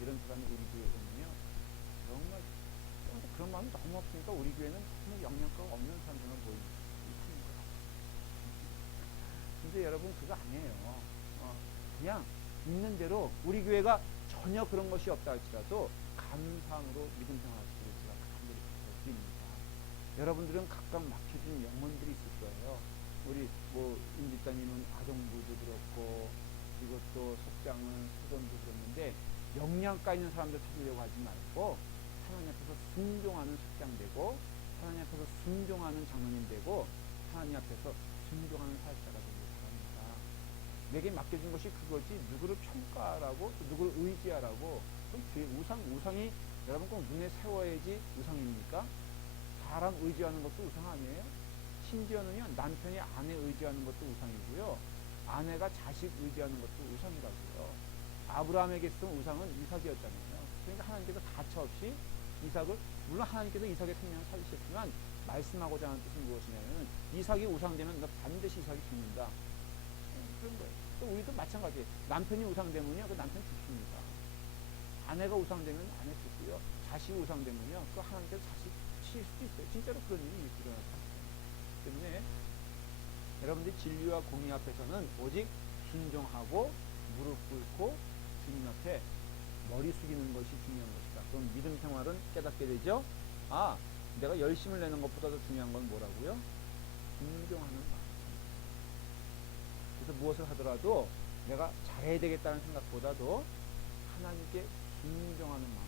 이런 사람이 우리 교회에 오면요, 정말 그런 마음이 너무 없으니까 우리 교회는 너무 영향가가 없는 사람들만 보이는 거예요. 근데 여러분 그거 아니에요. 그냥 있는 대로 우리 교회가 전혀 그런 것이 없다 할지라도 감사함으로 믿음 생활하시기를 제가 간절히 부탁드립니다. 여러분들은 각각 막혀진 영혼들이 있을 거예요. 우리 임집사님은 아동부도 그렇고, 그리고 또 속장은 수건도 그렇는데, 영양가 있는 사람들 찾으려고 하지 말고 하나님 앞에서 순종하는 속장 되고, 하나님 앞에서 순종하는 장로님 되고, 하나님 앞에서 순종하는 사역자가 되길 바랍니다. 내게 맡겨진 것이 그거지 누구를 평가하라고 또 누구를 의지하라고, 우상이 여러분 꼭 눈에 세워야지 우상입니까? 사람 의지하는 것도 우상 아니에요? 심지어는요, 남편이 아내 의지하는 것도 우상이고요, 아내가 자식 의지하는 것도 우상이라고요. 아브라함에게 있었던 우상은 이삭이었잖아요. 그러니까 하나님께서 가차없이 이삭을, 물론 하나님께서 이삭의 생명을 살리셨지만 말씀하고자 하는 뜻은 무엇이냐면, 이삭이 우상되면 너 반드시 이삭이 죽는다, 그런 거예요. 또 우리도 마찬가지예요. 남편이 우상되면요, 그 남편 죽습니다. 아내가 우상되면 아내 죽고요, 자식이 우상되면요, 그 하나님께서 자식 치실 수도 있어요. 진짜로 그런 일이 일어났어요. 때문에 여러분들이 진리와 공의 앞에서는 오직 순종하고 무릎 꿇고 주님 앞에 머리 숙이는 것이 중요한 것이다. 그럼 믿음 생활은 깨닫게 되죠. 내가 열심을 내는 것보다도 중요한 건 뭐라고요? 순종하는 마음. 그래서 무엇을 하더라도 내가 잘해야 되겠다는 생각보다도 하나님께 순종하는 마음.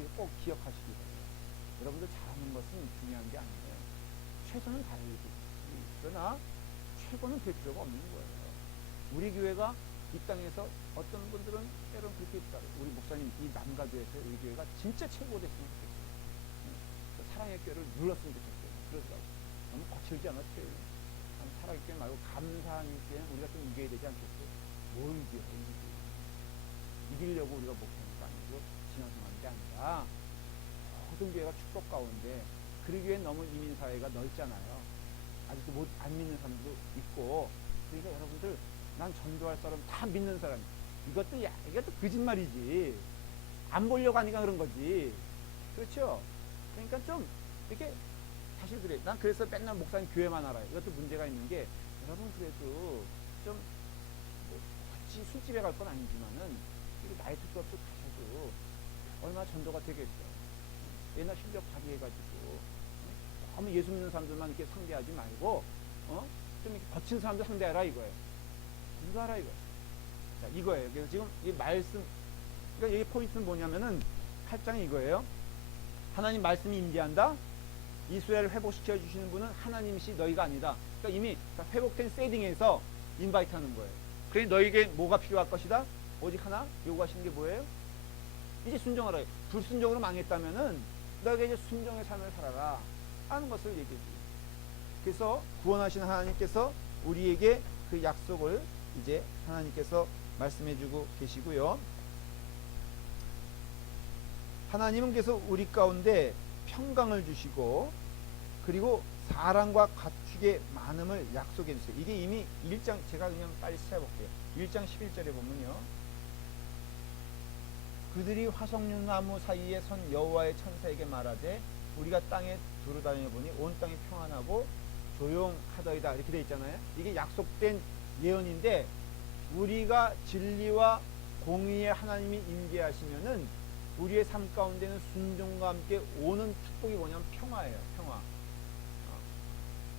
이거 꼭 기억하시기 바랍니다. 여러분들 잘하는 것은 중요한 게 아니에요. 최선은 다해야 되죠. 그러나 최고는 될 필요가 없는 거예요. 우리 교회가 이 땅에서 어떤 분들은 때로는 그렇게 있다. 우리 목사님 이 남가교에서 우리 교회가 진짜 최고 됐으면 좋겠어요. 사랑의 뼈를 눌렀으면 좋겠어요. 그러더라고요. 너무 거칠지 않았어요. 사랑의 뼈 말고 감사하는 뼈는 우리가 좀 이겨야 되지 않겠어요? 뭘 이겨요? 이기려고 우리가 목사하는 거 아니고 진화성하는 게 아니라, 모든 교회가 축복 가운데, 그 교회는 너무 이민사회가 넓잖아요. 아직도 안 믿는 사람도 있고. 그러니까 여러분들, 난 전도할 사람 다 믿는 사람, 이것도 거짓말이지. 안 보려고 하니까 그런 거지. 그렇죠? 그러니까 좀 이렇게, 사실 그래. 난 그래서 맨날 목사님 교회만 알아요. 이것도 문제가 있는 게, 여러분 그래도 좀 같이 술집에 갈 건 아니지만은 나이트클럽도 가셔도 얼마나 전도가 되겠어요. 옛날 실력 발휘해가지고 너무 예수 믿는 사람들만 이렇게 상대하지 말고 좀 이렇게 거친 사람들 상대하라 이거예요. 이거 하라 이거예요. 자, 이거예요. 그래서 지금 이 말씀, 그러니까 여기 포인트는 뭐냐면은 8장이 이거예요. 하나님 말씀이 임재한다. 이스라엘을 회복시켜 주시는 분은 하나님이시 너희가 아니다. 그러니까 이미 회복된 세팅에서 인바이트하는 거예요. 그러니 너희에게 뭐가 필요할 것이다? 오직 하나 요구하시는 게 뭐예요? 이제 순종하라. 불순종으로 망했다면은 너에게 이제 순종의 삶을 살아라 하는 것을 얘기해 줘요. 그래서 구원하신 하나님께서 우리에게 그 약속을 이제 하나님께서 말씀해 주고 계시고요. 하나님은 계속 우리 가운데 평강을 주시고, 그리고 사랑과 가축의 많음을 약속해 주세요. 이게 이미 1장, 제가 그냥 빨리 찾아볼게요. 1장 11절에 보면요, 그들이 화석류나무 사이에 선 여호와의 천사에게 말하되 우리가 땅에 두루다녀 보니 온 땅이 평안하고 조용하더이다, 이렇게 되어 있잖아요. 이게 약속된 예언인데, 우리가 진리와 공의의 하나님이 임재하시면은 우리의 삶 가운데는 순종과 함께 오는 축복이 뭐냐면 평화예요. 평화.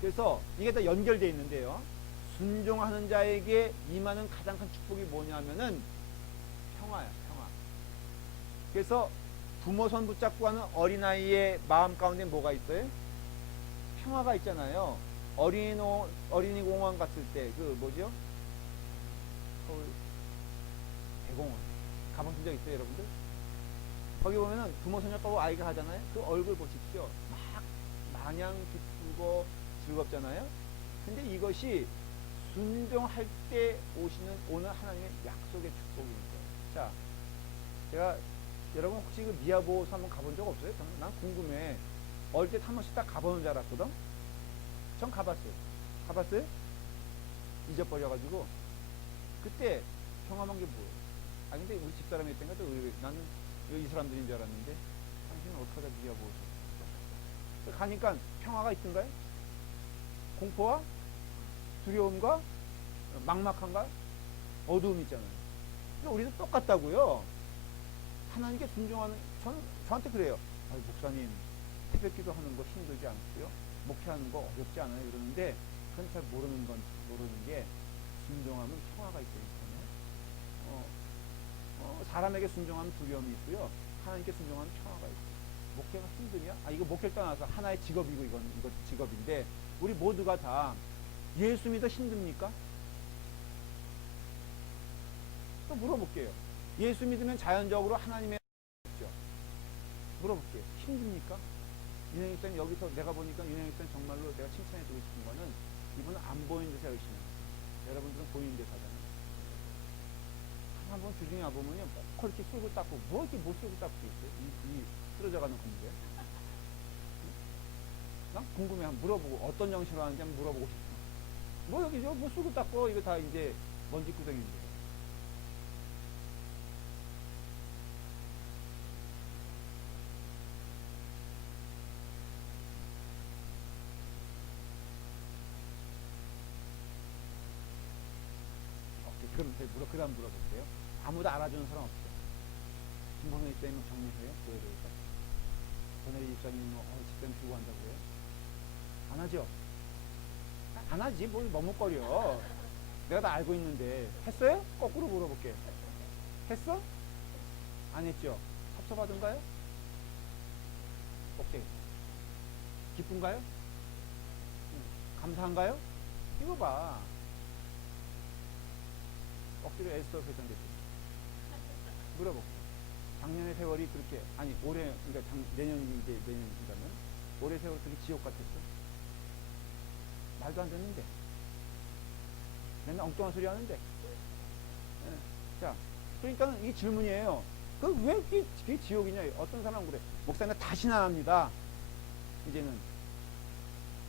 그래서 이게 다 연결되어 있는데요, 순종하는 자에게 임하는 가장 큰 축복이 뭐냐면은 평화예요. 평화. 그래서 부모 손 붙잡고 하는 어린아이의 마음 가운데 뭐가 있어요? 평화가 있잖아요. 어린이 공원 갔을 때 뭐죠? 서울 대공원 가보신 적 있어요, 여러분들? 거기 보면은 부모 손잡고 아이가 하잖아요. 그 얼굴 보십시오. 막 마냥 기쁘고 즐겁잖아요. 근데 이것이 순종할 때 오는 하나님의 약속의 축복인 거예요. 자, 제가 여러분 혹시 그 미아보호소 한번 가본 적 없어요? 난 궁금해. 어릴 때 한 번씩 딱 가보는 줄 알았거든? 전 가봤어요. 가봤어요? 잊어버려가지고. 그때 경험한 게 뭐예요? 아, 근데 우리 집사람이 했던가 또 의외. 나는 이 사람들인 줄 알았는데, 당신은 어떡하다 미아보호소. 가니까 평화가 있던가요? 공포와 두려움과 막막한가? 어두움이 있잖아요. 근데 우리도 똑같다고요. 하나님께 순종하는, 저한테 그래요. 목사님, 새벽기도 하는 거 힘들지 않고요. 목회하는 거 어렵지 않아요. 이러는데, 그건 잘 모르는 게, 순종하면 평화가 있다니까요. 사람에게 순종하면 두려움이 있고요. 하나님께 순종하면 평화가 있어요. 목회가 힘드냐? 이거 목회를 떠나서 하나의 직업이고, 이거 직업인데, 우리 모두가 다 예수 믿어 힘듭니까? 또 물어볼게요. 예수 믿으면 자연적으로 하나님의 있죠. 물어볼게요. 힘듭니까? 윤영익 쌤 여기서 내가 보니까 윤영익 쌤 정말로 내가 칭찬해주고 싶은 거는 이분은 안 보이는 데서 열심히 해요. 여러분들은 보이는 데서 하잖아요. 한번 주중에 와보면요. 뭐 이렇게 쓸고 닦고 뭐 이렇게 못 쓸고 닦고 있어요. 이 쓰러져가는 건데. 난 궁금해. 한번 물어보고 어떤 정신으로 하는지 한번 물어보고 싶어. 뭐 여기 뭐 쓸고 닦고 이거 다 이제 먼지구덩인데. 그럼 물어볼게요. 아무도 알아주는 사람 없죠. 김보선 집사님은 정리해요? 교회에 대해서? 전혜리 집사님은 집사님 주고 한다고 해요? 안 하죠? 안 하지. 뭘 머뭇거려. 내가 다 알고 있는데. 했어요? 거꾸로 물어볼게요. 했어? 안 했죠? 섭섭하던가요? 오케이. 기쁜가요? 감사한가요? 이거 봐. 억지로 애써 회장됐죠. 물어볼게요. 작년의 세월이 그렇게, 아니, 올해, 그러니까 내년이라면, 올해 세월이 그렇게 지옥 같았어? 말도 안 듣는데. 맨날 엉뚱한 소리 하는데. 예. 자, 그러니까 이 질문이에요. 왜 그게 지옥이냐? 어떤 사람은 그래. 목사님 다시는 안 합니다. 이제는.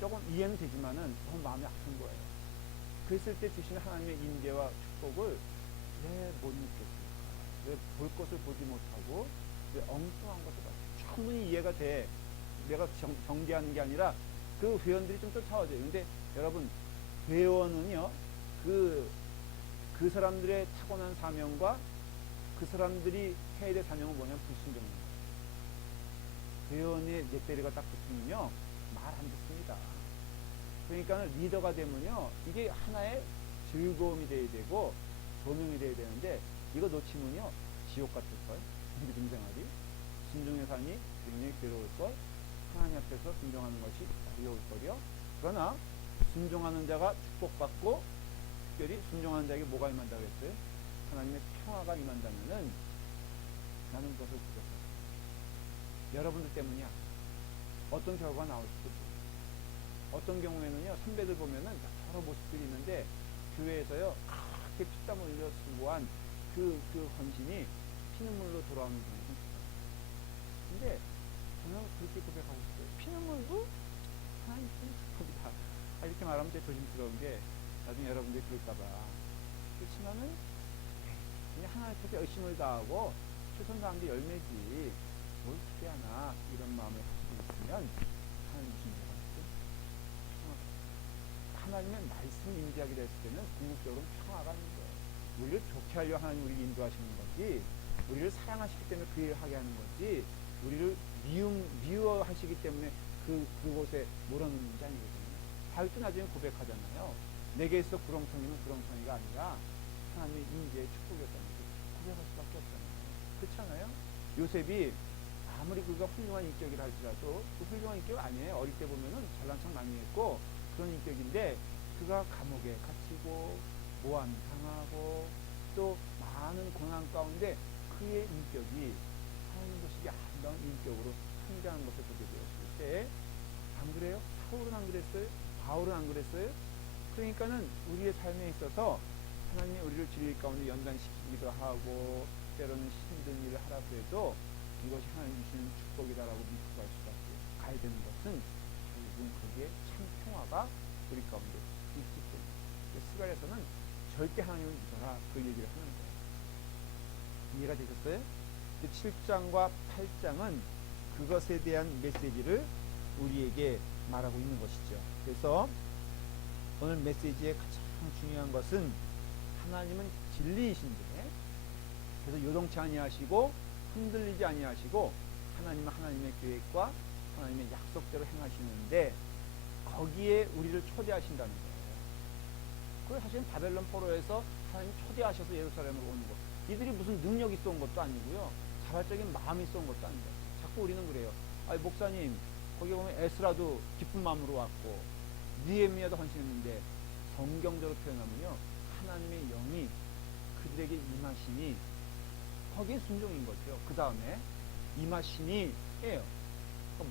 조금 이해는 되지만은 너무 마음이 아픈 거예요. 그랬을 때 주시는 하나님의 임재와 축복을 왜 못 느꼈을까? 왜 볼 것을 보지 못하고 왜 엉뚱한 것을 봐? 충분히 이해가 돼. 내가 경계하는 게 아니라 그 회원들이 좀 쫓아와줘요. 근데 여러분, 회원은요, 그 사람들의 타고난 사명과 그 사람들이 해야 될 사명은 뭐냐면 불순종입니다. 회원의 넷대리가 딱 붙으면요, 말 안 듣습니다. 그러니까 리더가 되면요, 이게 하나의 즐거움이 돼야 되고 조명이 돼야 되는데, 이거 놓치면요, 지옥 같을걸? 믿음 생활이. 순종의 삶이 굉장히 괴로울걸? 하나님 앞에서 순종하는 것이 어려울걸요? 그러나 순종하는 자가 축복받고, 특별히 순종하는 자에게 뭐가 임한다고 했어요? 하나님의 평화가 임한다면은 나는 그것을 부족해. 여러분들 때문이야. 어떤 결과가 나올 수도 있어요. 어떤 경우에는요, 선배들 보면은 여러 모습들이 있는데, 교회에서요, 그렇게 피땀 흘려 수고한 그 헌신이 피눈물로 돌아오는 경우가 있어요. 근데 저는 그렇게 고백하고 싶어요. 피눈물도 하나님 겁니다. 이렇게 말하면 되게 조심스러운 게, 나중에 여러분들이 그럴까봐. 그렇지만은, 그냥 하나님 앞에서 열심을 다하고, 최선 다한 게 열매지, 뭘 기대하나, 이런 마음을 가지고 있으면, 하나님 무슨 뭐가 있죠? 하나님의 말씀 인지하게 됐을 때는 궁극적으로 평화가 있는 거예요. 우리를 좋게 하려 하나님 우리를 인도하시는 거지, 우리를 사랑하시기 때문에 그 일을 하게 하는 거지, 우리를 미워하시기 때문에 그곳에 몰아넣는 게 아니거든요. 다윗도 나중에 고백하잖아요. 내게 있어 구렁텅이는 구렁텅이가 아니라 하나님의 인재의 축복이었다는 게 고백할 수밖에 없잖아요. 그렇잖아요? 요셉이 아무리 그가 훌륭한 인격이라 할지라도 그 훌륭한 인격 아니에요. 어릴 때 보면은 잘난 척 많이 했고 그런 인격인데, 그가 감옥에 갇히고 모함당하고 또 많은 고난 가운데 그의 인격이 하나님 보시기에 아름다운 인격으로 성장한 것을 보게 되었을 때, 안 그래요? 사울은 안 그랬어요? 바울은 안 그랬어요? 그러니까는 우리의 삶에 있어서 하나님이 우리를 진리 가운데 연단시키기도 하고, 때로는 힘든 일을 하라고 해도 이것이 하나님 주시는 축복이다라고 믿고 갈 수밖에 가야 되는 것은 결국은 거기에 참 평화가 우리 가운데 있기 때문에 스갈에서는 절대 하나님을 믿어라 그 얘기를 하는 거예요. 이해가 되셨어요? 7장과 8장은 그것에 대한 메시지를 우리에게 말하고 있는 것이죠. 그래서 오늘 메시지의 가장 중요한 것은 하나님은 진리이신데 그래서 요동치 아니하시고 흔들리지 아니하시고 하나님은 하나님의 계획과 하나님의 약속대로 행하시는데 거기에 우리를 초대하신다는 거예요. 그걸 사실은 바벨론 포로에서 하나님 초대하셔서 예루살렘으로 오는 것. 이들이 무슨 능력이 있어 온 것도 아니고요. 자발적인 마음이 있어 온 것도 아닙니다. 자꾸 우리는 그래요. 아니 목사님 거기 보면 에스라도 기쁜 마음으로 왔고 느헤미야도 헌신했는데 성경적으로 표현하면요. 하나님의 영이 그들에게 임하시니 거기에 순종인 거죠. 그 다음에 임하시니 해요.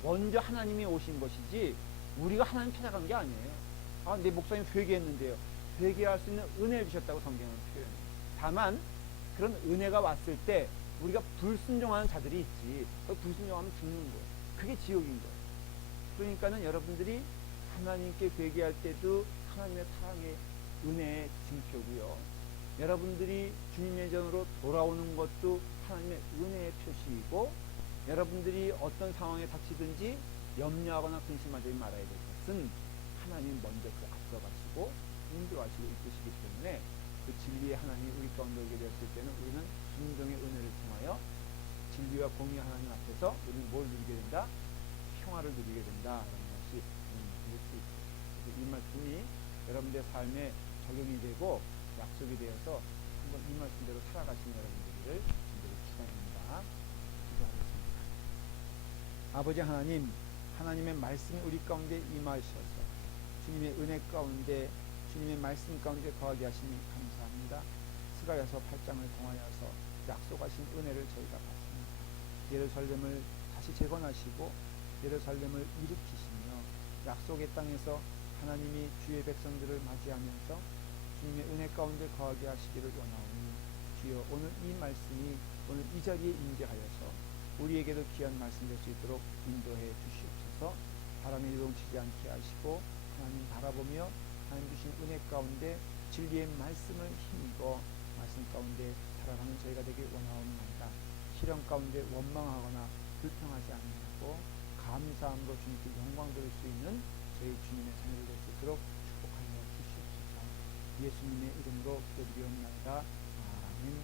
먼저 하나님이 오신 것이지 우리가 하나님 찾아간 게 아니에요. 아, 내 목사님 회개했는데요. 회개할 수 있는 은혜를 주셨다고 성경은 표현해요. 다만 그런 은혜가 왔을 때 우리가 불순종하는 자들이 있지. 불순종하면 죽는 거예요. 그게 지옥인 거예요. 그러니까는 여러분들이 하나님께 회개할 때도 하나님의 사랑의 은혜의 징표고요. 여러분들이 주님의 전으로 돌아오는 것도 하나님의 은혜의 표시이고 여러분들이 어떤 상황에 닥치든지 염려하거나 근심하지 말아야 될 것은 하나님 먼저 그 앞서가시고 인도하시고 이끄시기 때문에 그 진리의 하나님이 우리 가운데 오게 되었을 때는 우리는 순종의 은혜를 통하여 진리와 공의 하나님 앞에서 우리는 뭘 누리게 된다? 평화를 누리게 된다라는 것이 누릴 수 있습니다. 이 말씀이 여러분들의 삶에 적용이 되고 약속이 되어서 한번 이 말씀대로 살아가시는 여러분들을 진짜로 축원합니다. 기도하겠습니다. 아버지 하나님, 하나님의 말씀이 우리 가운데 임하셔서 주님의 은혜 가운데 주님의 말씀 가운데 거하게 하시니 감사합니다. 스가랴서 8장을 통하여서 약속하신 은혜를 저희가 받습니다. 예루살렘을 다시 재건하시고 예루살렘을 일으키시며 약속의 땅에서 하나님이 주의 백성들을 맞이하면서 주님의 은혜 가운데 거하게 하시기를 원하오니 주여 오늘 이 말씀이 오늘 이 자리에 임재하여서 우리에게도 귀한 말씀 될 수 있도록 인도해 주시옵소서. 바람에 요동치지 않게 하시고 하나님 바라보며 하나님 주신 은혜 가운데 진리의 말씀을 힘입어 말씀 가운데 살아가는 저희가 되길 원하옵나이다. 시련 가운데 원망하거나 불평하지 아니하고 감사함으로 주님께 영광 돌릴 수 있는 저희 주님의 자녀들 될 수 있도록 축복하여 주시옵소서. 예수님의 이름으로 기도드리옵나이다. 아멘.